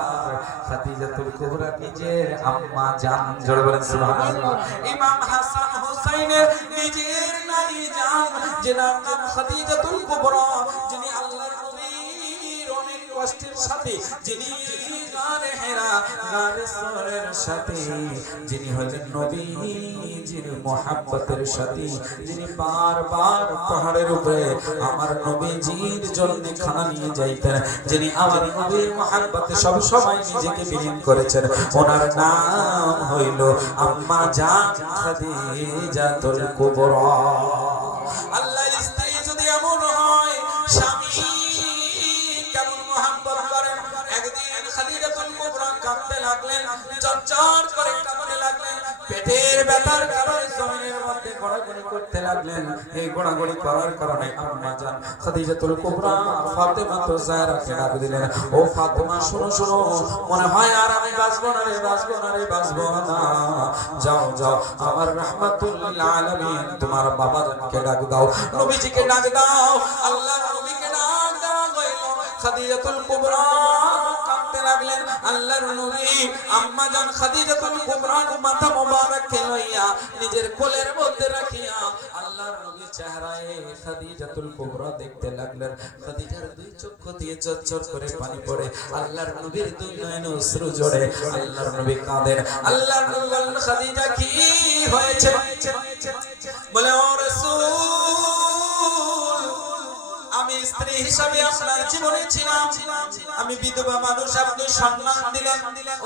খাদিজাতুল কুবরা নিজের আম্মা জান। জোরে বলেন সুবহানাল্লাহ। ইমাম হাসান হুসাইনের নিজের নানি জান, যিনার নাম খাদিজাতুল কুবরা, যিনি আল্লাহর নবীর অনেক কষ্টের সাথে, যিনি গারে হেরা গারে সরের সাথে, যিনি হলেন নবীজির মুহাব্বতের সাথে, যিনি বারবার পাহাড়ের উপরে আমার নবীজির জন্য খানা নিয়ে যাইতেন, যিনি আমার নবীর মুহাব্বতে সব সময় নিজেকে বিলীন করেছেন, ওনার নাম হইল আম্মা জান খাদিজাতুল কুবরা। আল্লাহর স্ত্রী যদি এমন হয়, স্বামী কেমন মুহাব্বত করেন। একদিন খাদিজাতুল কুবরা কাঁদতে লাগলেন, চরচর করে কাঁদতে লাগলেন, পেটের ব্যথার কারণে জমিনের মধ্যে বড় লাগলেন। এই গোড়াগড়ি করার কারণে আম্মা জান খাদিজাতুল কুবরা ফাতেমা তো জাহরাকে ডাক দিলেন, ও ফাতেমা শোনো শোনো, মনে হয় আর আমি বাঁচবো না রে, বাঁচবো না রে, বাঁচবো না। যাও যাও, আমার রাহমাতুল লিল আলামিন তোমার বাবা জানকে ডাক দাও, নবীজিকে ডাক দাও। আল্লাহর নবীকে ডাক দেওয়া হইল। খাদিজাতুল কুবরা কাঁদতে লাগলেন। আল্লাহর নবী আম্মা জান খাদিজাতুল কুবরা মাথা মোবারককে লইয়া নিজের কোলের মধ্যে রাখিয়া আল্লাহর নবীর চেহারায় খাদিজাতুল কুবরা দেখতে লাগলেন। খাদিজার দুই চক্ষু দিয়ে ঝরঝর করে পানি পড়ে, আল্লাহর নবীর দুই নয়নে অশ্রু ঝরে, আল্লাহর নবী কাঁদেন। আল্লাহর নবী বলেন, খাদিজা কি হয়েছে? বলে, ও রাসূল, আমি স্ত্রী হিসাবে আপনার জীবনে ছিলাম, আমি বিধবা মানুষ, আপনি সম্মান দিলেন।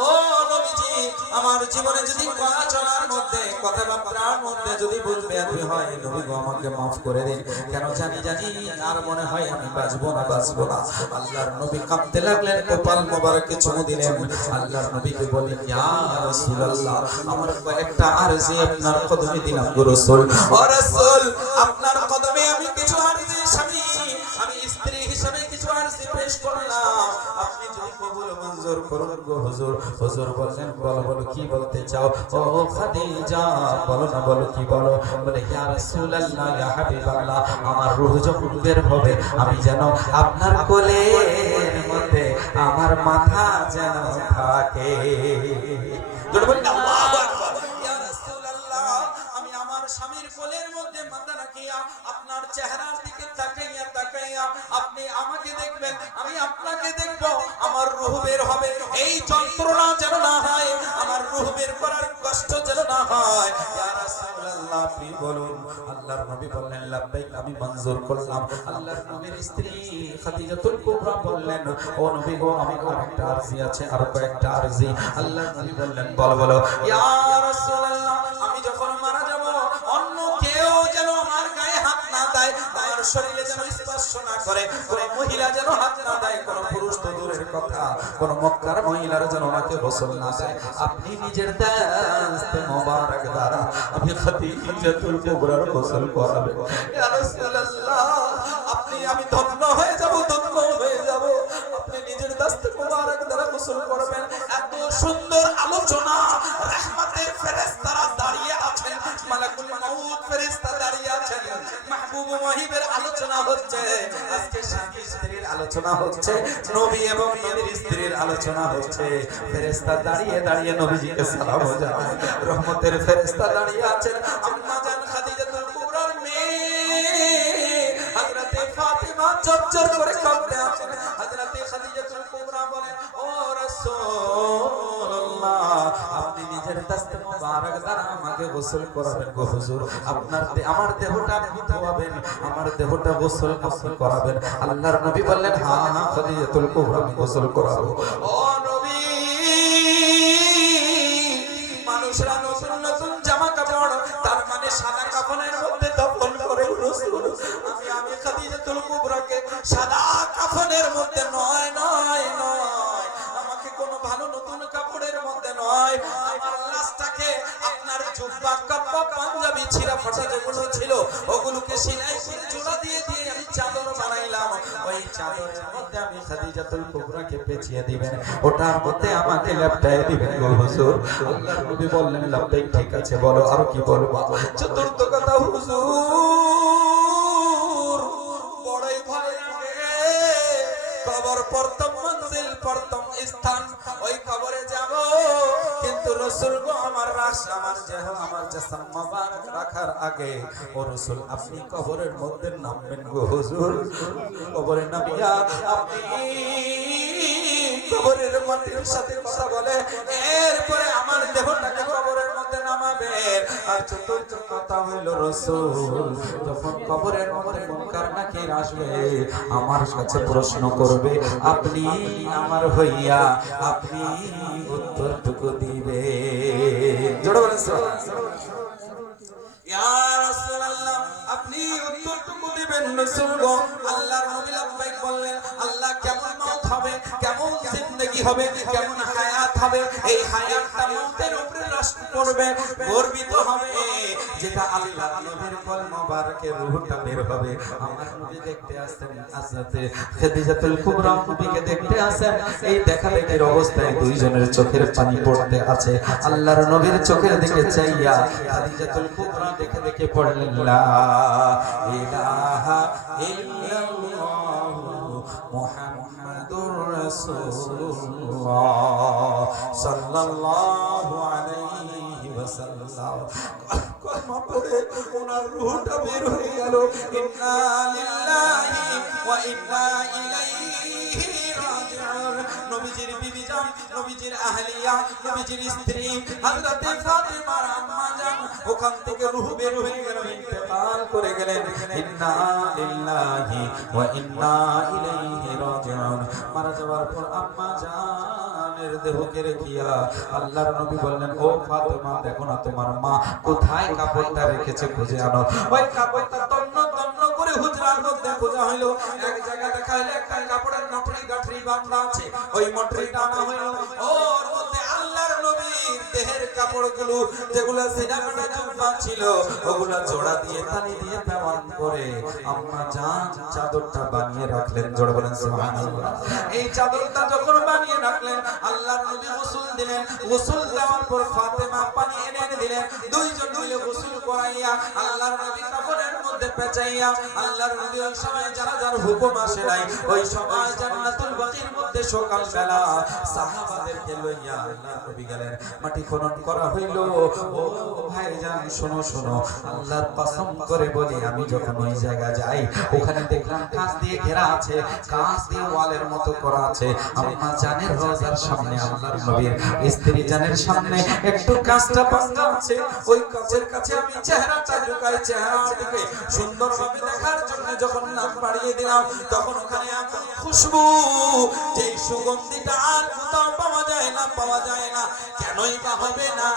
ও নবীজি, আমার জীবনে যদি কথা চলার মধ্যে, কথাবার্তার মধ্যে যদি বুঝবে আপনি হয়, নবী গো আমাকে মাফ করে দিন। কেন জানি জানি আর মনে হয় আমি বাঁচবো না, বাঁচবো না। আল্লাহর নবী কাঁদতে লাগলেন, কপাল মোবারকে চুমু দিলেন। আল্লাহর নবীকে বলেন, ইয়া রাসূলুল্লাহ, আমার কয়েকটা আরজি আপনার কদমে দিলাম গো রাসূল। ও রাসূল, আপনার কদমে আমি কিছু আরজি, স্বামী আমি স্ত্রী হিসেবে কিছু আরজি পেশ করলাম, আপনি যদি কবুল মঞ্জুর করুন গো হুজুর। হুজুর বললেন, বলো বলো কি বলতে চাও? ও খাদিজা, বলো না, বলো কি বলো? বলে, ইয়া রাসূলুল্লাহ, ইয়া হাবিবাল্লাহ, আমার রূহ যখন বের হবে আমি যেন আপনার কোলের মধ্যে আমার মাথা যেন থাকে। জোরে বলি আল্লাহু আকবার। ইয়া রাসূলুল্লাহ, আমি আমার স্বামীর কোলের মধ্যে মাথা রাখিয়া আপনার চেহারার দিকে তাকাইয়া তাকাইয়া আপনি আমাকে দেখবেন, আমি আপনাকে দেখব, আমার রূহ বের হবে। এই যন্ত্রণা যেন না হয়, আমার রূহ বের করার কষ্ট যেন না হয়। ইয়া রাসূলুল্লাহ, আপনি বলুন। আল্লাহর নবী বললেন, লাব্বাইক, আমি মঞ্জুর করলাম। আল্লাহর নবীর স্ত্রী খাদিজাতুল কুবরা বললেন, ও নবী গো, আমি আরেকটা আরজি আছে, আরো কয়েকটা আরজি। আল্লাহর নবী বললেন, বলো বলো। ইয়া রাসূলুল্লাহ, আমি যখন মারা যাব অন্য কেউ যেন আমার গায়ে হাত না দেয়, আমার শরীরে যেন স্পর্শ না করে, কোন মহিলা যেন হাত না দেয়, কোন পুরুষ তো দূরের কথা, কোন মক্কার মহিলার যেন আমাকে গোসল না দেয়। আপনি নিজের দাস্তে মোবারক দ্বারা আমি খাদিজাতুল কুবরার গোসল করাবেন। ইয়া রাসূলুল্লাহ, আপনি, আমি ধন্য হয়ে যাব, ধন্য হয়ে যাব। আপনি নিজের দাস্তে মোবারক দ্বারা গোসল করবেন। এত সুন্দর আলোচনা, রহমতের ফেরেশতারা দাঁড়িয়ে আছেন, মালাকুল মাউত ফেরেশতা দাঁড়িয়ে আছেন, মাহবুব ওয়াহিবের আলোচনা হচ্ছে, আজকে স্বামী স্ত্রীর আলোচনা হচ্ছে, নবী এবং নবীর স্ত্রীর আলোচনা হচ্ছে। ফেরেশতা দাঁড়িয়ে দাঁড়িয়ে নবীজিকে সালাম জানায়, রহমতের ফেরেশতা দাঁড়িয়ে আছেন। আম্মা জান খাদিজাতুল কুবরার মেয়ে হযরতে ফাতিমা চরচর করে কাঁদতে আছেন। হযরতে খাদিজাতুল কুবরা বলেন, ও রাসূলুল্লাহ, আপনি নিজের দাস্তে মোবারক দ্বারা আমাকে গোসল করাবেন গো হুজুর। আপনার আমার দেহটা আপনি ধোয়াবেন, আমার দেহটা গোসল আপনি করাবেন। আল্লাহর নবী বললেন, হ্যাঁ হ্যাঁ খাদিজাতুল কুবরা, আমি গোসল করাবো। ও নবী, মানুষরা নতুন নতুন জামা কাপড়, তার মানে সাদা কাফনের মধ্যে দফন করে রাসূল। আমি খাদিজাতুল কুবরাকে সাদা কাফনের মধ্যে নয় নয় নয়, আমাকে কোনো ভালো নতুন কাপড়ের মধ্যে নয়, আমার লাশটাকে আপনার জুব্বা কাপ্পা পাঞ্জাবি ছিঁড়া ফাটা যেগুলো ছিল ওগুলোকে সেলাই করে জোড়া দিয়ে দিয়ে আমি চাদর বানাইলাম। ওই চাদরের মধ্যে আমি খাদিজাতুল কুবরাকে পেঁচিয়ে দিবেন, ওটার মধ্যে আমাকে লেপটায় দিবেন গো হুজুর। আল্লাহর নবী বললেন, লাব্বাইক, ঠিক আছে, বলো আর কি বলবো? চতুর্থ কথা, হুজুর বড়ই ভয় লাগে, কবর প্রথম মঞ্জিল, প্রথম স্থান, ওই কবরে যাব, কিন্তু রাসূল গো আমার রাস, আমার দেহ, আমার জিসম মোবারক রাখার আগে ও রাসূল আপনি কবরের মধ্যে নামবেন গো হুজুর। কবরে নামিয়া আপনি কবরের মাটির সাথে কথা বলে এরপরে আমার দেহটাকে কবরের মধ্যে নামাবেন। আর চতুর্থ কথা হইল, রাসূল যখন কবরের মধ্যে মুনকার নাকির আসবে আমার কাছে প্রশ্ন করবে, আপনি আমার হইয়া আপনি উত্তরটুকু দিবে। জোরে বলেন ইয়া রাসূলুল্লাহ, আপনি উত্তরটুকু দিবেন রাসূল গো। আল্লাহর নবী লাব্বাইক বললেন, আল্লাহ কেমন মওত হবে, কেমন জিন্দেগি হবে, কেমন হায়াত হবে, এই হায়াতটা মওতের উপরে পড়বে, গর্বিত হবে, যেটা আল্লাহ নবীর কল মোবারকের রূহটা বের হবে। আমার নবী দেখতে আসেন, হযরতে খাদিজাতুল কুবরা নবীকে দেখতে আসেন। এই দেখা দেখির অবস্থায় দুইজনের চোখের পানি পড়তে আছে। আল্লাহর নবীর চোখের দিকে চাইয়া খাদিজাতুল কুবরা দেখে দেখে পড়লেন, লা ইলাহা ইল্লাল্লাহু মুহাম্মাদুর রাসূলুল্লাহ সাল্লাল্লাহু আলাইহি ওয়াসাল্লাম। কলমা পড়ে ওনার রূহটা বের হয়ে গেল। ইন্না লিল্লাহি ওয়া ইন্না ইলাইহি রাজিউন। নবীজির বিবি জান, নবীজির আহলিয়া, নবীজির স্ত্রী হযরতে ফাতিমার আম্মা জান ওখান থেকে রূহ বের হয়ে গেল, ইন্তেকাল করে গেলেন। ইন্না লিল্লাহি ওয়া ইন্না ইলাইহি রাজিউন। মারা যাওয়ার পর আম্মা জানের দেহকে রেখিয়া আল্লাহর নবী বললেন, ও ফাতিমা, দেখো না তোমার মা কোথায় কাপড়টা রেখেছে, খুঁজে আনো। ওই কাপড়টা তন্ন তন্ন করে হুজরার মধ্যে খোঁজা হইল। এক জায়গায় দেখা হইল একটা কাপড়ের মটরি গাঁঠরি বাঁধা আছে। ওই মটরিটা আনা হইল, ওর মধ্যে আল্লাহর নবীর দেহের কাপড়গুলো যেগুলো সিনাকাটা জুব্বা ছিল ওগুলো জোড়া দিয়ে তালি দিয়ে দেওয়ান করে আম্মা জান চাদরটা বানিয়ে রাখলেন। জোড়া বলেন সুবহানাল্লাহ। এই চাদরটা যখন বানিয়ে রাখলেন, আল্লাহর নবী গোসল দিলেন। গোসল দেওয়ার পর ফাতেমা পানি এনে দিলেন। দুইজন মিলে গোসল করাইয়া আল্লাহর নবী কাপড়ের মধ্যে পেঁচাইয়া আল্লাহর নবী ওই সময় জানাজার হুকুম আসে নাই, ওই সময় জান্নাতুল বাকির মধ্যে সকাল বেলা সাহাবাদেরকে লইয়া আল্লাহর নবী গেলেন। মাটি খনন করা হইল। ও ভাইজান শোনো শোনো, আল্লাহর কসম করে বলি, আমি যখন ওই জায়গায় যাই ওখানে দেখলাম কাঁচ দিয়ে ঘেরা আছে, কাঁচ দিয়ে ওয়ালের মতো করা আছে। আম্মা জানের রওজার সামনে আল্লাহর নবীর স্ত্রী জানের সামনে একটু কাঁচটা পাঙ্গা আছে। ওই কাঁচের কাছে আমি চেহারাটা ঢুকাই, চেহারার দিকে সুন্দরভাবে দেখার জন্য যখন নাক বাড়িয়ে দিলাম, তখন ওখানে এমন খুশবু, যে সুগন্ধিটা আর কোথাও পাওয়া যায় না, পাওয়া যায় না। কেনই বা হবে না?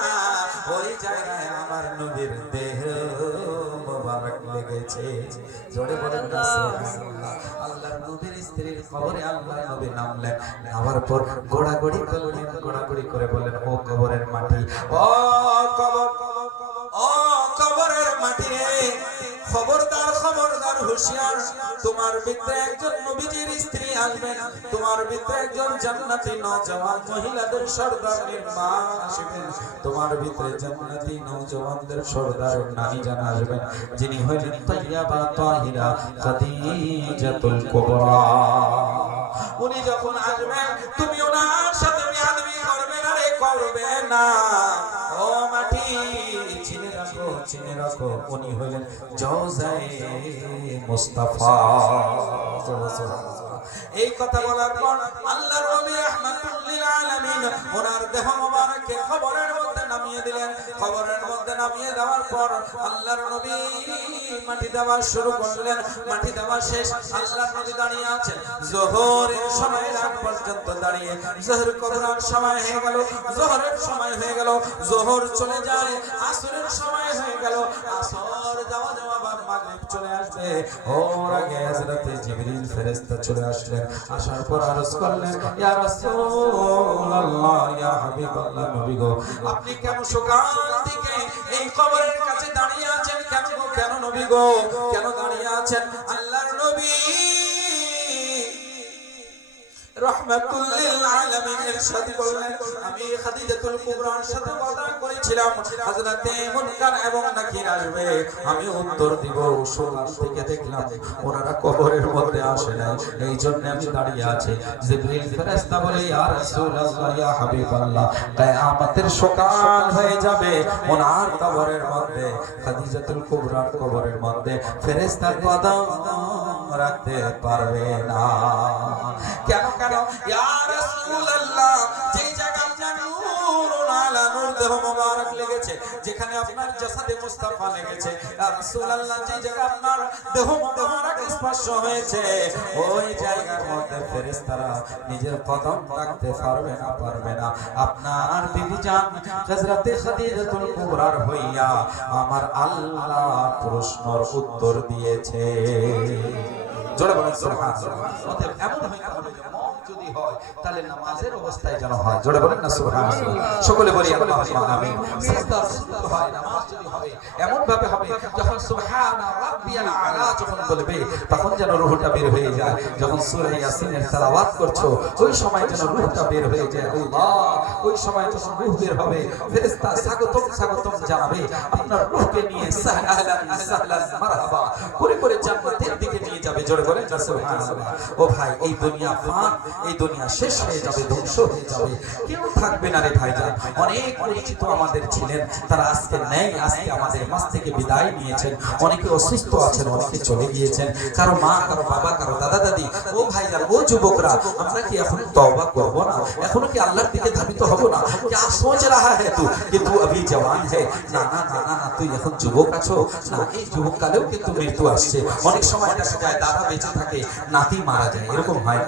ওই জায়গায় আমার নবীর দেহ মোবারক লেগেছে। জোরে বলেন না সুবহানাল্লাহ। আল্লাহর নবীর স্ত্রীর কবরে আল্লাহর নবী নামলেন। নামার পর গোড়াগড়ি করলেন, গোড়াগড়ি করে বললেন, ও কবরের মাটি, ও কবর, ও কবরের মাটি রে, খবরদার খবরদার, হুঁশিয়ার, তোমার ভিতরে একজন নবীজির স্ত্রী আসবেন, তোমার ভিতরে একজন জান্নাতি নওজওয়ান মহিলাদের সর্দারের মা আসবেন, তোমার ভিতরে জান্নাতি নওজওয়ানদের সর্দারের নানি জান আসবেন, যিনি হইলেন তাইয়্যিবা তাহিরা খাদিজাতুল কুবরা। উনি যখন আসবেন তুমি ওনার সাথে বেয়াদবি করবে না রে, করবে না। ও মাটি চিনে রাখো, চিনে রাখো, উনি হইলেন জওজায়ে মুস্তাফা। এই কথা বলার পর আল্লাহর নবী রাহমাতুল লিল আলামিন ওনার দেহ মোবারককে কবরের মধ্যে নামিয়ে দিলেন। কবরের মধ্যে নামিয়ে দেওয়ার পর আল্লাহর নবী মাটি দেওয়া শুরু করলেন। মাটি দেওয়া শেষ, আল্লাহর নবী দাঁড়িয়ে আছেন যোহরের সময় রাত পর্যন্ত দাঁড়িয়ে। যোহর কবরের সময় হয়ে গেল, যোহরের সময় হয়ে গেল, যোহর চলে যায়, আসরের সময় হয়ে গেল, আসর যাওয়া যাওয়া বা মাগরিব চলে আসবে। ওর আগে হযরতে জিবরিল ফেরেশতা চলে আসলেন। আসার পর আরজ করলেন, ইয়া রাসূলুল্লাহ, ইয়া হাবিবাল্লাহ, নবী গো, আপনি কেন সকাল থেকে এই কবরের কাছে দাঁড়িয়ে আছেন? কেন গো, কেন নবী গো, কেন দাঁড়িয়ে আছেন? আল্লাহর নবী রাহমাতুল লিল আলামিন ইরশাদ করলেন, আমি খাদিজাতুল কুবরার সাথে ওয়াদা করেছিলাম হযরতে মুনকার এবং নাকির আসবে, আমি উত্তর দিব। সকাল থেকে দেখলাম ওনারা কবরের মধ্যে আসে না, এই জন্য আমি দাঁড়িয়ে আছি। জিবরিল ফেরেশতা বলে, ইয়া রাসূলুল্লাহ, ইয়া হাবিবাল্লাহ, কিয়ামতের সকাল হয়ে যাবে, ওনার কবরের মধ্যে, খাদিজাতুল কুবরার কবরের মধ্যে ফেরেশতা কদম রাখতে পারবে না। কেন কেন? ইয়া রাসূলুল্লাহ, যেই জায়গায় আপনার নূরুন আলা নূর দেহ মোবারক লেগেছে, যেখানে আপনার জাসাদে মুস্তাফা লেগেছে, ইয়া রাসূলুল্লাহ, যেই জায়গায় আপনার দেহ মোবারক স্পর্শ হয়েছে, ওই জায়গার মধ্যে ফেরেশতারা নিজের কদম রাখতে পারবে না, পারবে না। আপনার বিবি জান হযরতে খাদিজাতুল কুবরার হইয়া আমার আল্লাহ প্রশ্নের উত্তর দিয়েছে। জোরে বলেন সুবহানাল্লাহ। অতএব এমন হইতে হবে যদি হয় তাহলে নামাজের অবস্থায় যেন হয়। জোরে বলেন না সুবহানাল্লাহ। সকলে বলি আল্লাহুম্মা আমিন। সিজদা সুজুদ হয়, নামাজ যদি হবে এমন ভাবে হবে যখন সুবহানা রাব্বিয়াল আলা যখন বলবে তখন যেন রূহটা বের হয়ে যায়। যখন সূরা ইয়াসিনের তেলাওয়াত করছো ওই সময় যেন রূহটা বের হয়ে যায়। আল্লাহ, ওই সময় যখন রূহ বের হবে ফেরেশতা স্বাগতম স্বাগতম জানাবে আপনার রূহকে নিয়ে সাহলান সাহলান মারহাবা করে করে জান্নাতের দিকে নিয়ে যাবে। জোরে বলেন সুবহানাল্লাহ। ও ভাই, এই দুনিয়া ফান, এই দুনিয়া শেষ হয়ে যাবে, ধ্বংস হয়ে যাবে, কেউ থাকবে না রে ভাইজান। অনেক পরিচিত আমাদের ছিলেন, তারা আজকে নেই, আজকে আমাদের মাঝ থেকে বিদায় নিয়েছেন। অনেকে অসুস্থ আছেন, অনেকে চলে গিয়েছেন, কারো মা, কারো বাবা, কারো দাদা দাদি। ও ভাইজান, ও যুবকরা, আমরা কি এখন তওবা করব না? এখনো কি আল্লাহর দিকে ধাবিত হব না? क्या सोच रहा है तू कि तू अभी जवान है? না না না না না, তুই এখন যুবক আছো না, এই যুবক কালেও কিন্তু মৃত্যু আসছে। অনেক সময় দেখা যায় দাদা বেঁচে থাকে, নাতি মারা যায়, এরকম হয় না?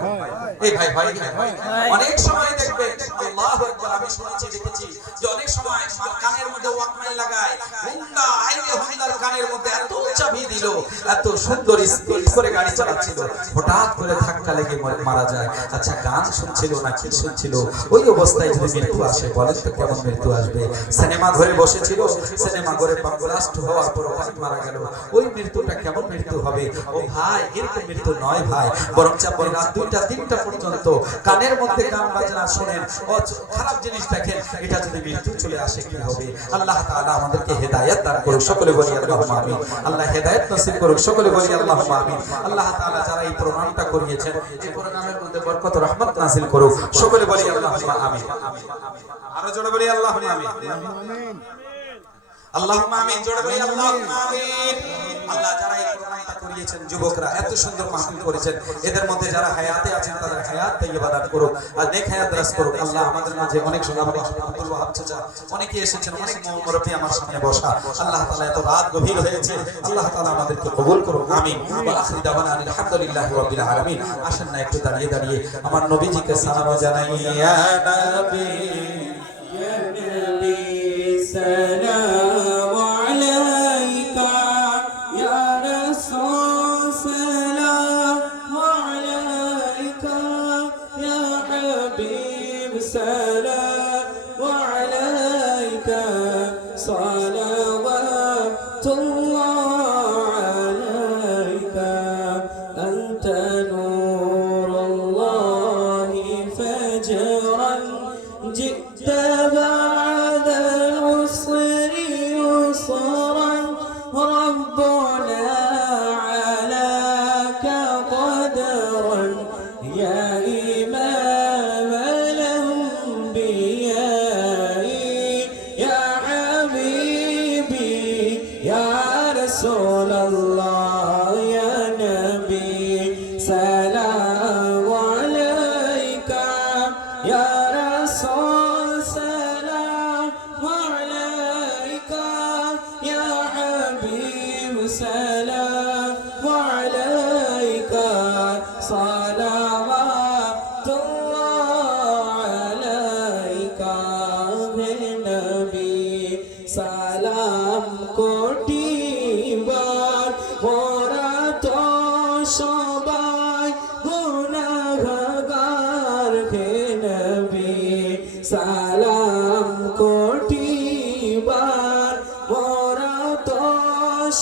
এই ভাই ভাই ভাই, অনেক সময় দেখবে আল্লাহু আকবার, আমি শুনেছি দেখেছি যে অনেক সময় কানের মধ্যে ওয়াকম্যান লাগায়, হুন্ডা আইলে হুন্ডার কানের মধ্যে এত চাবি দিল, এত সুন্দর স্পিড করে গাড়ি চালাচ্ছিল, হঠাৎ করে ধাক্কা লেগে মারা যায়। আচ্ছা, গান শুনছিল না কি শুনছিল? ওই অবস্থায় যদি মৃত্যু আসে, বলেন তো কেমন মৃত্যু আসবে? সিনেমা ঘরে বসেছিল, সিনেমা ঘরে ব্লাস্ট হওয়ার পর মারা গেল, ওই মৃত্যুটা কেমন মৃত্যু হবে? ও ভাই, এরকম মৃত্যু নয় ভাই, বরং আপনি রাত 2টা 3টা পর্যন্ত কানের মধ্যে গান বাজনা শোনেন, খারাপ জিনিস দেখেন, এটা যদি মৃত্যু চলে আসে কি হবে? আল্লাহ তাআলা আমাদেরকে হেদায়েত দান করুক, সকলে বলি আল্লাহুম্মা আমিন। আল্লাহ হেদায়েত নসিব করুক, সকলে বলি আল্লাহুম্মা আমিন। আল্লাহ তাআলা যারা এই প্রোগ্রামটা করিয়েছেন, এই প্রোগ্রামের মধ্যে বরকত রহমত নাযিল করুক, সকলে বলি আল্লাহুম্মা আমিন। আরো জোরে বলি আল্লাহুম্মা আমিন। আল্লাহুম্মা আমিন, জোরে বলি আল্লাহুম্মা আমিন। আল্লাহ যারা এই প্রোগ্রামটা করিয়েছেন, যুবকরা এত সুন্দর মাহফিল করেছেন, এদের মধ্যে যারা হায়াতে আছেন তাদের হায়াত তাইয়্যিবা দান করুক আর নেক হায়াত দারাজ করুক। আল্লাহ আমাদের মাঝে অনেক সোনামণি আব্দুল ওয়াহাব চাচা অনেকে এসেছেন, অনেক মুরব্বি আমার সামনে বসা। আল্লাহ তাআলা এত রাত গভীর হয়েছে, আল্লাহ তাআলা আমাদেরকে কবুল করুক, আমিন। ওয়া আখিরু দাওয়ানা আলহামদুলিল্লাহি রাব্বিল আলামিন। আসেন না একটু দাঁড়িয়ে দাঁড়িয়ে আমার নবীজিকে সালাম জানাই। ইয়া নবী, ইয়া নবী সালাম আলাইকা, ইয়া রাসূল সালাম আলাইকা, ইয়া হাবিব সালাম আলাইকা, সালাওয়াতুল্লাহ আলাইকা, আনতা নূরুল্লাহি ফাজরান জি'তা بعد العسر يسرا، ربنا علاك قدرا، يا إمام الأنبياء، يا حبيبي يا رسول الله، يا نبي سلام عليك، يا رسول سلام عليك، يا حبيب سلام عليك، صلوات الله عليك، نبي سلام কোটি বার, মোরা তো সবাই গুনাহগার, হে নবী সালাম কোটি বার, মোরা তো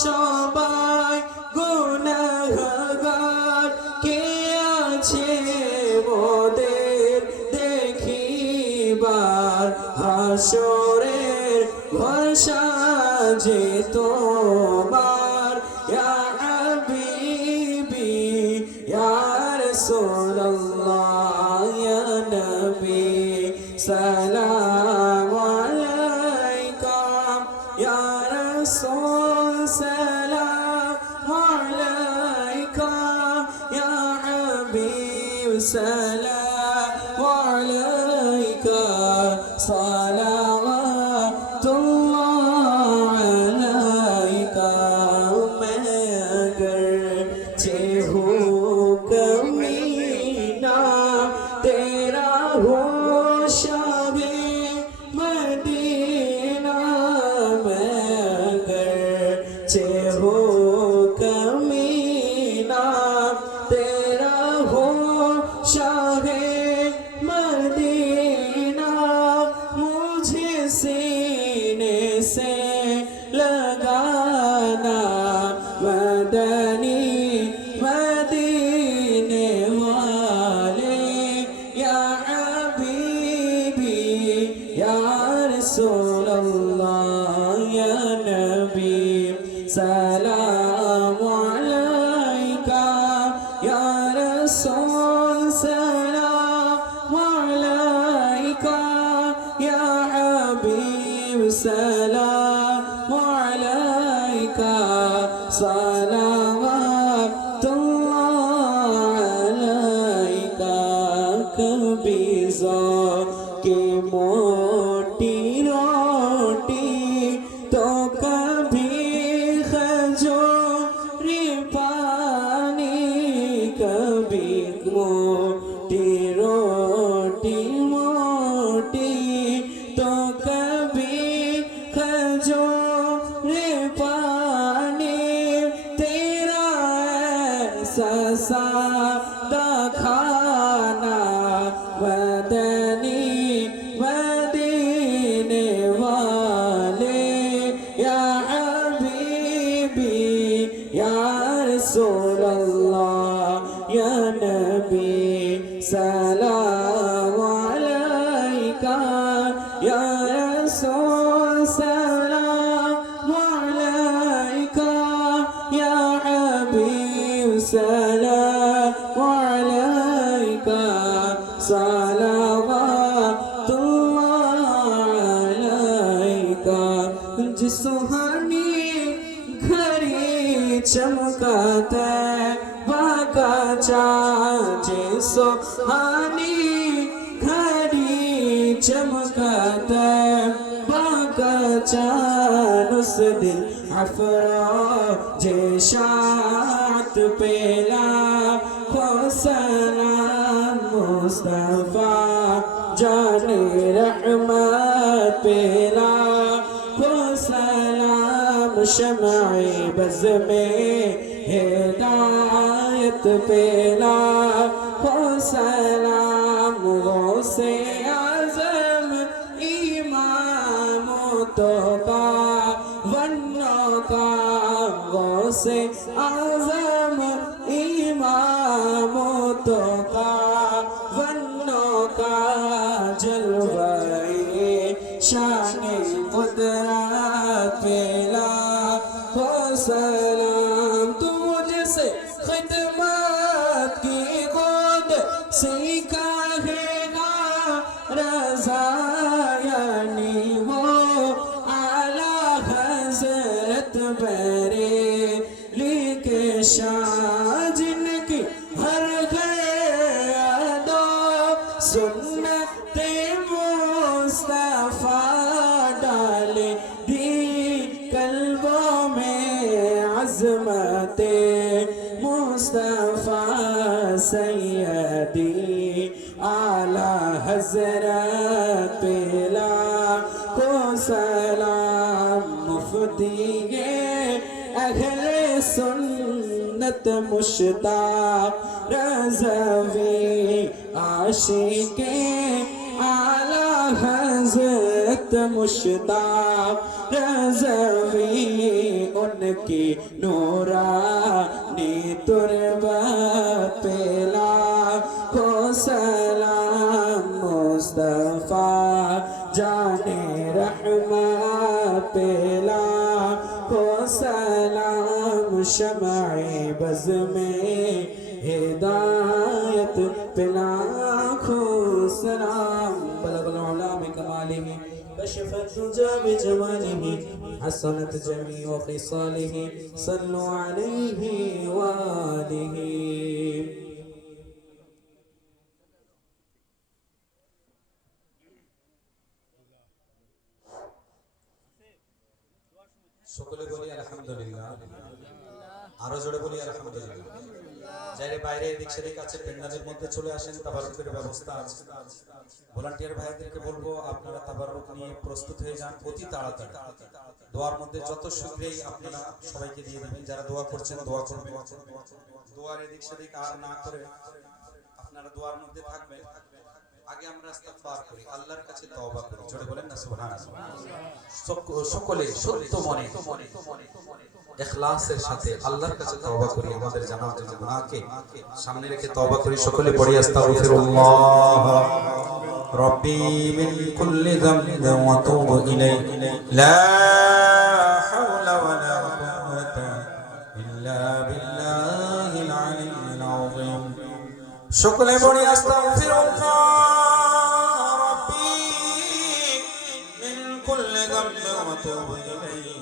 সবাই গুনাহগার, কে আছে মোদের দেখিবার, হাসরের ভরসা যে তোমার, ইয়া হাবিবি ইয়া রাসূলুল্লাহ, ইয়া নবী সালাম আলাইকা, ইয়া রাসূল সালাম আলাইকা, ইয়া হাবিব সালাম আলাইকা, সালাওয়াতুল্লাহ আলাইকা। मैं अगर चेहू कमीना तेरा हो शाबे मदीना, मैं अगर चेहू कमीना तेरा हो शाबे رسول سلام عليك يا حبيب سلام عليك صلوات الله عليك कभी की मोटी रोटी तो कभी खजूरी पानी कभी मोटी रोटी मोटी तो कभी खजूरी पानी तेरा ऐसा सादा खाना मदनी मदीने वाले या हबीबी या रसूल अल्लाह या नबी सलाम अलैका या रसूल सलाम अलैका या हबीब सलाम अलैका सलावतुल्लाह अलैका जिस सुहानी घड़ी चमकाता बाका चाँद जिस सुहानी घड़ी चमकाता बाका चाँद उस दिन अफरोज शात पेला खो सलाम मुस्तफा जाने रहमत पेला खो सलाम शमए बज़ में हिदायत पेला खो सलाम गौसे आज़म इमाम तो का वन्नो का गौसे आज़म इमाम तो का वन्नो का जलवाए शान कुदरत पेला हो सलाम तू मुझसे खिदमत की खुद सीखा है ना रज़ा यानी वो आला हज़रत बरेली के शाह जिनकी हर दो सुन्नते मुस्तफा डाले दी कल्बों में अज़मते मुस्तफा सैयदी आला हज़रत पेला को सलाम मुफ्ती अहले सुन्नत मुश्ताक रज़वी आशिके आला हज़रत मुश्ताक रज़वी उनकी नूरानी तुरबत पेला को सलाम मुस्तफा जाने रहमत पेला को सलाम शमए बज़ में हिदायत पिला खो सलाम बलगल उला में कमालिही कशफत दुजा बिजमालिही हसनत जमीउ खिसालिही सल्लु अलैहि व आलिही সকলে বলি আলহামদুলিল্লাহ আরো জোরে বলি আলহামদুলিল্লাহ যারা বাইরে এদিক সেদিক আছে পেন্ডালের মধ্যে চলে আসেন তাবারুকের ব্যবস্থা আছে ভলান্টিয়ার ভাইদেরকে বলবো আপনারা তাবারুক নিয়ে প্রস্তুত হয়ে যান অতি তাড়াতাড়ি দোয়ার মধ্যে যত শীঘ্রই আপনারা সবাইকে দিয়ে দিবেন যারা দোয়া করছেন দোয়া করবেন দোয়ার এদিক সেদিক আর না করে আপনারা দোয়ার মধ্যে থাকবেন আগে আমরা ইস্তিগফার করি আল্লাহর কাছে তওবা করি জোরে বলেন না সুবহানাল্লাহ সকলে সত্য মনে ইখলাসের সাথে আল্লাহর কাছে তওবা করি আমাদের জানাতে গুনাহকে সামনে রেখে তওবা করি সকলে পড়ি আস্তাগফিরুল্লাহ রব্বি মিন কুল্লি যামবিন ওয়া তুবু ইলাইহি লা হাওলা ওয়ালা কুওয়াতা ইল্লা বিল্লাহিল আলিয়্যিল আযীম সকলে বলি আস্তাগফিরুল্লাহ রাব্বি মিন কুল্লি যামবিন ওয়া আতুবু ইলাইহি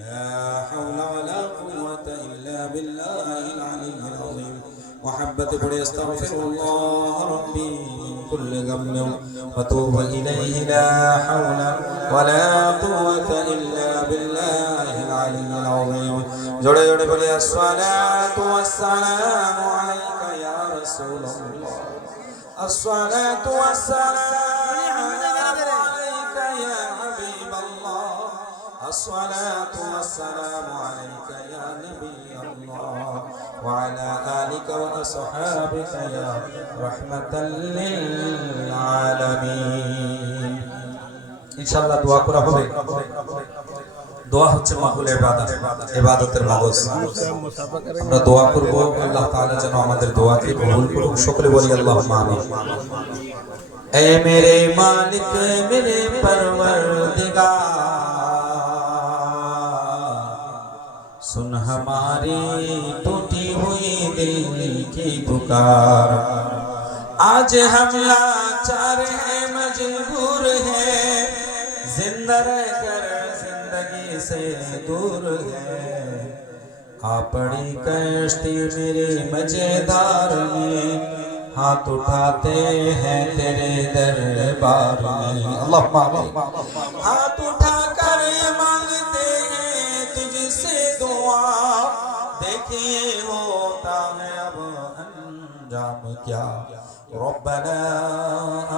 লা হাওলা ওয়ালা কুওয়াতা ইল্লা বিল্লাহিল আলিয়্যিল আযীম محبت بڑے استغفر اللہ ربی من كل غم وتوب إليه لا حول ولا قوة إلا بالله العلي العظيم جوڑے جوڑے بڑے الصلاة والسلام عليك يا رسول الله الصلاة والسلام عليك يا حبيب الله الصلاة والسلام عليك يا نبي الله وعلى آلك وأصحابك يا رحمة للعالمين ইনশাআল্লাহ দোয়া করা হবে দোয়া হচ্ছে মাকুল ইবাদত ইবাদতের মগজ আমরা দোয়া করব আল্লাহ তাআলা যেন আমাদের দোয়াকে কবুল করুন সকলে বলি আল্লাহুম্মা আমিন এ মেরে মালিক মেরে পরওয়ারদিগার सुन हमारी टूटी हुई दिल की पुकार आज हम लाचार हैं मजबूर हैं जिंदा रहकर जिंदगी से दूर है आ पड़ी कश्ती मेरे मजेदार में हाथ उठाते हैं तेरे दरबार में अल्लाहुम्मा हाथ उठाकर मांगते हैं तुझसे दुआ देखिए होता है अब अंजाम क्या ربنا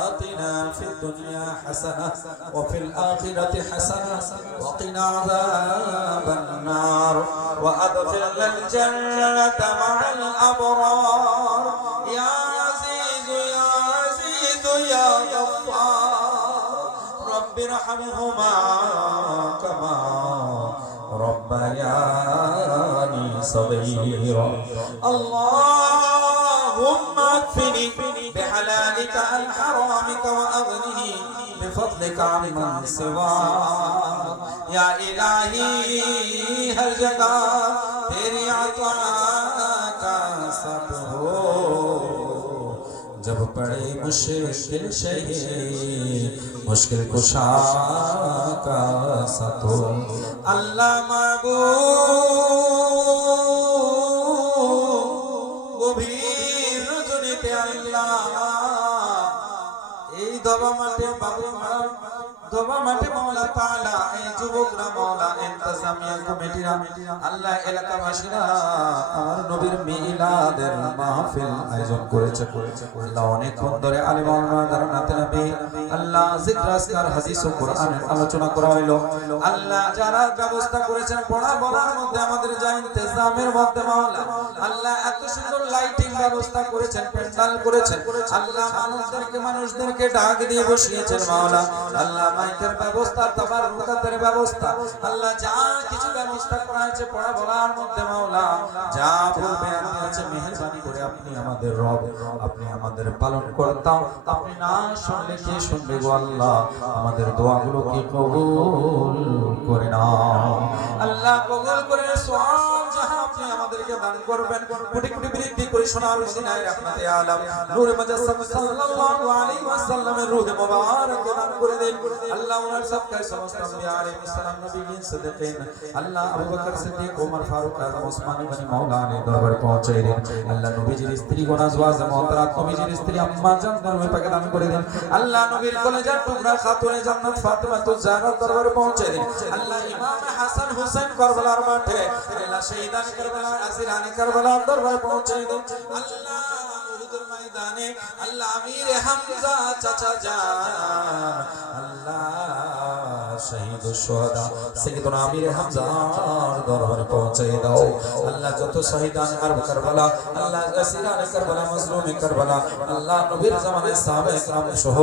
آتنا في الدنيا حسنة وفي الآخرة حسنة وقنا عذاب النار وأدخلنا الجنة مع الأبرار يا عزيز يا عزيز يا غفار رب ارحمهما كما ربياني صغيرا اللهم اكفني بحلالك عن حرامك وأغنني بفضلك عمن سواك या इलाही हर जगह तेरी अता का सब हो जब पड़े मुश्किल शही मुश्किल कुशा का साथ हो अल्लाह माबूद गभीर रजनीते अल्लाह এই দবা মাঠে বাবু মারা দবা মাঠে মাওলা তাআলা এই যুবকরা মাওলা ইন্তেজামিয়া কমিটিরা আল্লাহ এলাকাবাসীরা আমার নবীর মিলাদের মাহফিল আয়োজন করেছে আল্লাহ অনেকক্ষণ ধরে আলেম ওলামা ধারণাতে নবী আল্লাহ জিকির আজকার হাদিস ও কোরআনের আলোচনা করা হলো আল্লাহ যারা ব্যবস্থা করেছেন পড়া বলার মধ্যে আমাদের যা ইন্তেজামের মধ্যে মাওলা আল্লাহ এত সুন্দর লাইটিং ব্যবস্থা করেছেন প্যান্ডেল করেছেন আল্লাহ মানুষদেরকে ডাক দিয়ে বসিয়েছেন মাওলা আল্লাহ মাইকের ব্যবস্থা তাবারুকাতের ব্যবস্থা আল্লাহ যা কিছু ব্যবস্থা করা হয়েছে পড়া বলার মধ্যে মাওলা যা বলবে আপনি আছে মেহেরবানি করে আপনি আমাদের রব আপনি আমাদের পালন কর্তা আপনি না শুনলে কে শুনবে গো আল্লাহ আমাদের দোয়াগুলোকে কবুল করে নাও আল্লাহ কবুল করে সওয়াব যাহা আপনি আমাদেরকে দান করবেন কোটি কোটি বৃদ্ধি করে সোনার মদিনায় রাহমাতে আলম নূরে মুজাসসাম সাল্লাল্লাহু আলাইহি ওয়াসাল্লামের রূহে মুবারক দান করে দেন আল্লাহ ওনার সবকে সমস্ত আম্বিয়া আলাইহিস সালাম নবীন সিদ্দিকিন আল্লাহ আবু বকর সিদ্দিক ওমর ফারুক আযম ওসমান গনি মাওলানা দরবার পৌঁছায় দেন আল্লাহ নবীজির স্ত্রী গণ আজওয়াজ মুহতারাত নবীজির স্ত্রী আম্মা জান দরবারে পাকে দান করে দেন আল্লাহ নবীর কলেজার টুকরা খাতুনে জান্নাত ফাতেমা তো জাহরা দরবারে পৌঁছায় দেন আল্লাহ ইমাম হাসান হুসেন কারবালার মাঠে আল্লাহ শহীদান কারবালা আজিরানি কারবালা দরবারে পৌঁছায় দেন আল্লাহ উহুদের ময়দানে আল্লাহ আমির হামজা চাচা জান আল্লাহ শহীদ শুহাদা সাইয়্যিদুনা আমির হামজার দরবারে পৌঁছায় দাও আল্লাহ যত শহীদান কারবালা আল্লাহ আসিরান কারবালা মাজলুম কারবালা আল্লাহ নবীর জামানায় সাহাবায়ে کرام সহ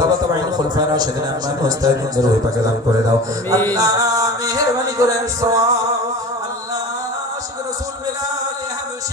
তাবাতাবাইন খুলফায়ে রাশিদিন আম্মান মুস্তাহিদিন রূহে পাকে দান করে দাও আল্লাহ মেহেরবানি করে সওয়াব আল্লাহ আশিক রাসূল বিলাল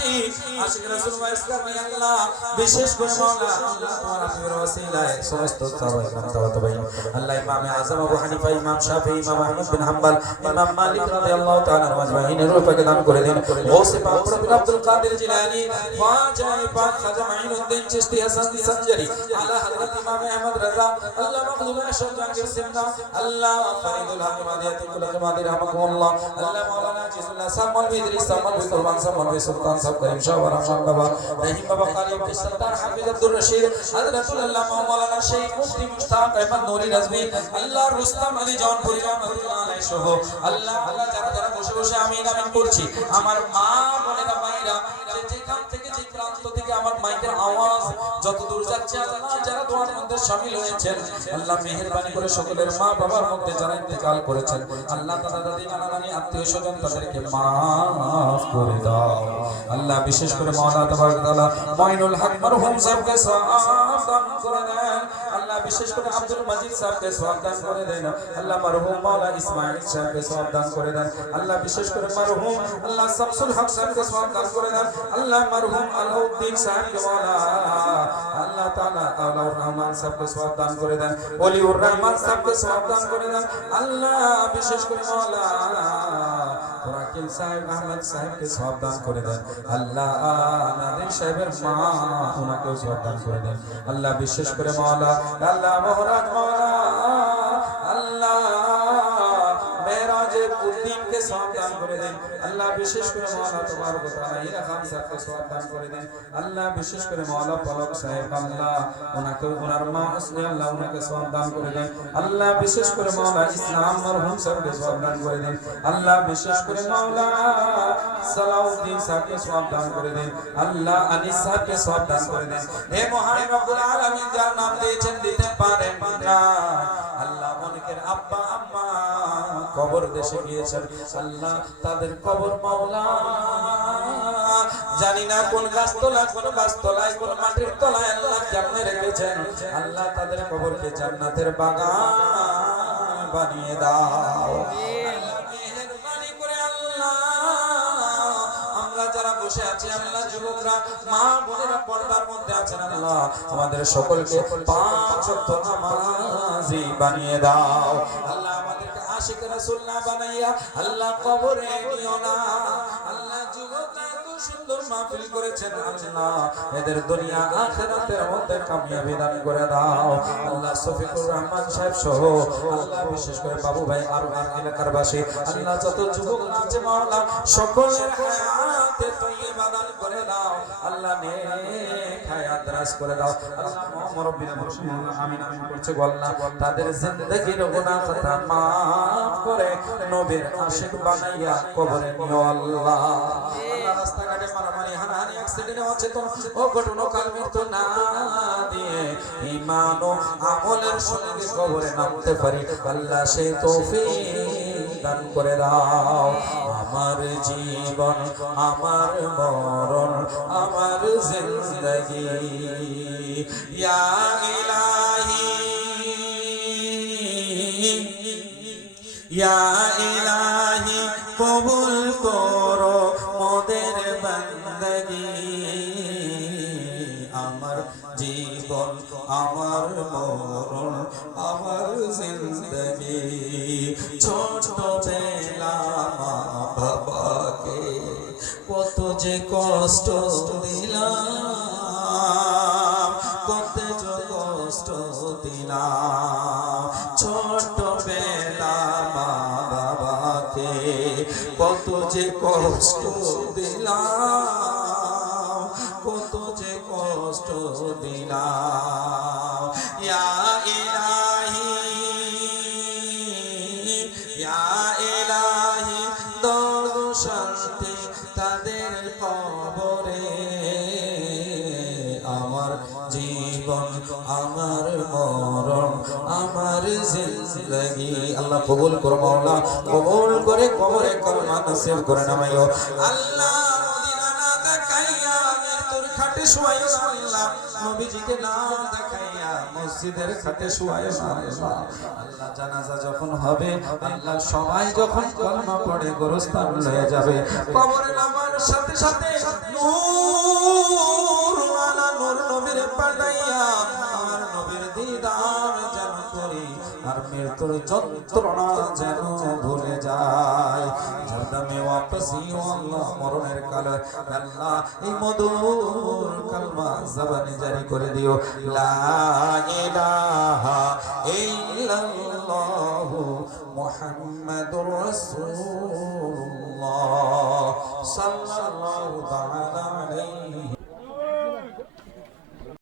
খুশি আশিক রাসূল ওয়াইসকারী আল্লাহ বিশেষ করে মাওলা আল্লাহ তোমার হাবিবের ওসিলায় সমস্ত সাহাবায়ে کرام তাওয়াতাবাইন আল্লাহ ইমাম আযম আবু হানিফা ইমাম শাফি ইমাম আহমদ বিন হাম্বল ইমাম মালিক রাদিয়াল্লাহু তাআলা আজমাইনের রূপকে দান করে দেন গৌসে পাক প্রভু আব্দুল কাদের জিলানী খাজা পাক খাজা মাইনুদ্দিন চিশতি হাসান সঞ্জরি আলা হযরত ইমাম আহমদ রাজা আল্লাহ মখদুম আশরাফ জাহাঙ্গীর সিমনা আল্লাহ ফরিদুল হাকিম আদিয়াতুল কুল মাদি রাহমাকুল্লাহ আল্লাহ মাওলানা জিসুল্লাহ সামল ইদ্রিস সামল কুরবান সামল সুলতান সাহেব করিম শাহ রহমান বাবা রহিম বাবা কারিম সুলতান হাফিজ আব্দুর রশিদ হযরতুল আল্লাহ মাওলানা শেখ মুফতি মুশতাক আহমদ নূরি রাজভী আল্লাহ রুস্তম আলী জওনপুরি রহমাতুল্লাহ আলাইহি সহ আল্লাহ আল্লাহ যারা বসে বসে আমিন আমিন করছি আমার মা বোনেরা ভাইরা যেখান থেকে যে প্রান্ত থেকে আমার মাইকের আওয়াজ যত দূর যাচ্ছে আল্লাহ যারা দোয়ার মধ্যে শামিল হয়েছেন আল্লাহ মেহেরবানি করে সকলের মা বাবার মধ্যে যারা ইন্তেকাল করেছেন আল্লাহ দাদা দাদি নানা নানি আত্মীয় স্বজন তাদেরকে মাফ করে দাও আল্লাহ বিশেষ করে মাওলানা তাবারক তাআলা মাইনুল হক মরহুম সাহেবকে সওয়াব দান করে দেন আল্লাহ বিশেষ করে আব্দুল মজিদ সাহেবকে সওয়াব দান করে দেন আল্লাহ মরহুম মাওলানা ইসমাইল সাহেবকে সওয়াব দান করে দেন আল্লাহ বিশেষ করে মরহুম আল্লাহ শামসুল হক সাহেবকে সওয়াব দান করে দেন আল্লাহ মরহুম আলাউদ্দিন সাহেবকে মাওলানা আল্লাহ তাআলা আউলাউর রহমান সাহেবকে সওয়াব দান করে দেন ওলিউর রহমান সাহেবকে সওয়াব দান করে দেন আল্লাহ বিশেষ করে মাওলানা ওয়াকিল সাহেব আহমদ সাহেবকে সওয়াব দান করে দেন আল্লাহ নাদির সাহেবের মা ওনাকেও সওয়াব দান করে দেন আল্লাহ বিশেষ করে মাওলা আল্লাহ মহারাজ মাওলা আল্লাহ মেরাজে উদ্দিনকে সওয়াব দান করে দেন আল্লাহ বিশেষ করে মাওলা তাবারক তাআলা ইরা খান সাহেবকে সওয়াব দান করে দেন আল্লাহ বিশেষ করে মাওলা পলক সাহেব আল্লাহ ওনাকে ওনার মা হুসনে আল্লাহ ওনাকে সওয়াব দান করে দেন আল্লাহ বিশেষ করে মাওলা ইসলাম মরহুম সাহেবকে সওয়াব দান করে দেন আল্লাহ বিশেষ করে মাওলা সালাউদ্দিন সাহেবকে সওয়াব দান করে দেন আল্লাহ আনিস সাহেবকে সওয়াব দান করে দেন হে মহান রব্বুল আলামিন যার নাম দিয়েছেন দিতে পারেন না আল্লাহ অনেকের আব্বা আম্মা কবর দেশে গিয়েছেন আল্লাহ তাদের কবর মাওলা জানি না কোন গাছতলায় কোন গাছতলায় কোন মাটির তলায় আল্লাহ কেমনে রেখেছেন আল্লাহ তাদের কবরকে জান্নাতের বাগান বানিয়ে দাও মেহেরবানি করে আল্লাহ আমরা যারা বসে আছি আল্লাহ যুবকরা মা বোনেরা পর্দার মধ্যে আছেন আল্লাহ আমাদের সকলকে পাঁচ ওয়াক্ত নামাজি বানিয়ে দাও আল্লাহ আমাদেরকে আশিক রাসূল না বানাইয়া আল্লাহ কবরে নিও না আল্লাহ যুবকরা সুন্দর মাহফিল করেছেন আল্লাহ এদের দুনিয়া আখিরাতের মধ্যে কামিয়াবি দান করে দাও আল্লাহ শফিকুর রহমান সাহেব সহ আল্লাহ বিশেষ করে বাবু ভাই আর এলাকার বাসী আল্লাহ যত যুবক আছে মাওলা সকলের হায়াতে তয়্যিবা দান করে দাও আল্লাহ নেক হায়াত রাজ করে দাও আল্লাহ মুরব্বিরা বসে আমিন আমিন করছে গো আল্লাহ তাদের জিন্দেগির গুনাহ খাতা maaf করে নবীর আশিক বানাইয়া কবরে নিও আল্লাহ আল্লাহ রাস্তাঘাটে মারামারি হানাহানি অ্যাক্সিডেন্ট অচেতন ও ঘটনা কাল মৃত্যু না দিয়ে ঈমান ও আমলের সঙ্গে কবরে নামতে পারি আল্লাহ সেই তৌফিক দান করে দাও আমার জীবন আমার মরণ আমার জিন্দেগি ইয়া ইলাহি ইয়া ইলাহি কবুল করো মোদের বান্দাগি আমার জীবন আমার মরণ আমার জিন্দেগি ছোটবেলা মা বাবাকে কত যে কষ্ট দিলাম কত যে কষ্ট দিলাম ছোটবেলা মা বাবাকে কত যে কষ্ট দিলাম কত যে কষ্ট দিলাম ইয়া ইলাহি ইয়া ইলাহি দরদ শান্তি তাদের কবরে আমার জীবন আমার মরণ আমার জিন্দেগি আল্লাহ কবুল করো মাওলা কবুল করে কবরে কলমা নসিব করে নামাইও আল্লাহ মদিনা না দেখাইয়া মৃত্যুর খাটে শুয়াইও আল্লাহ নবীজিকে না দেখাইয়া মসজিদের খাটে শুয়াইও আল্লাহ আল্লাহ জানাজা যখন হবে আল্লাহ সবাই যখন কলমা পড়ে গোরস্থান লয়ে যাবে কবরে নামার সাথে সাথে নূর মৃত্যুর যন্ত্রণা যেন ভুলে যায়। জান্নাতে ওয়াপসি ও আল্লাহ মরণের কালে আল্লাহ এই মধুর কালমা জবানে জারি করে দিও লা ইলাহা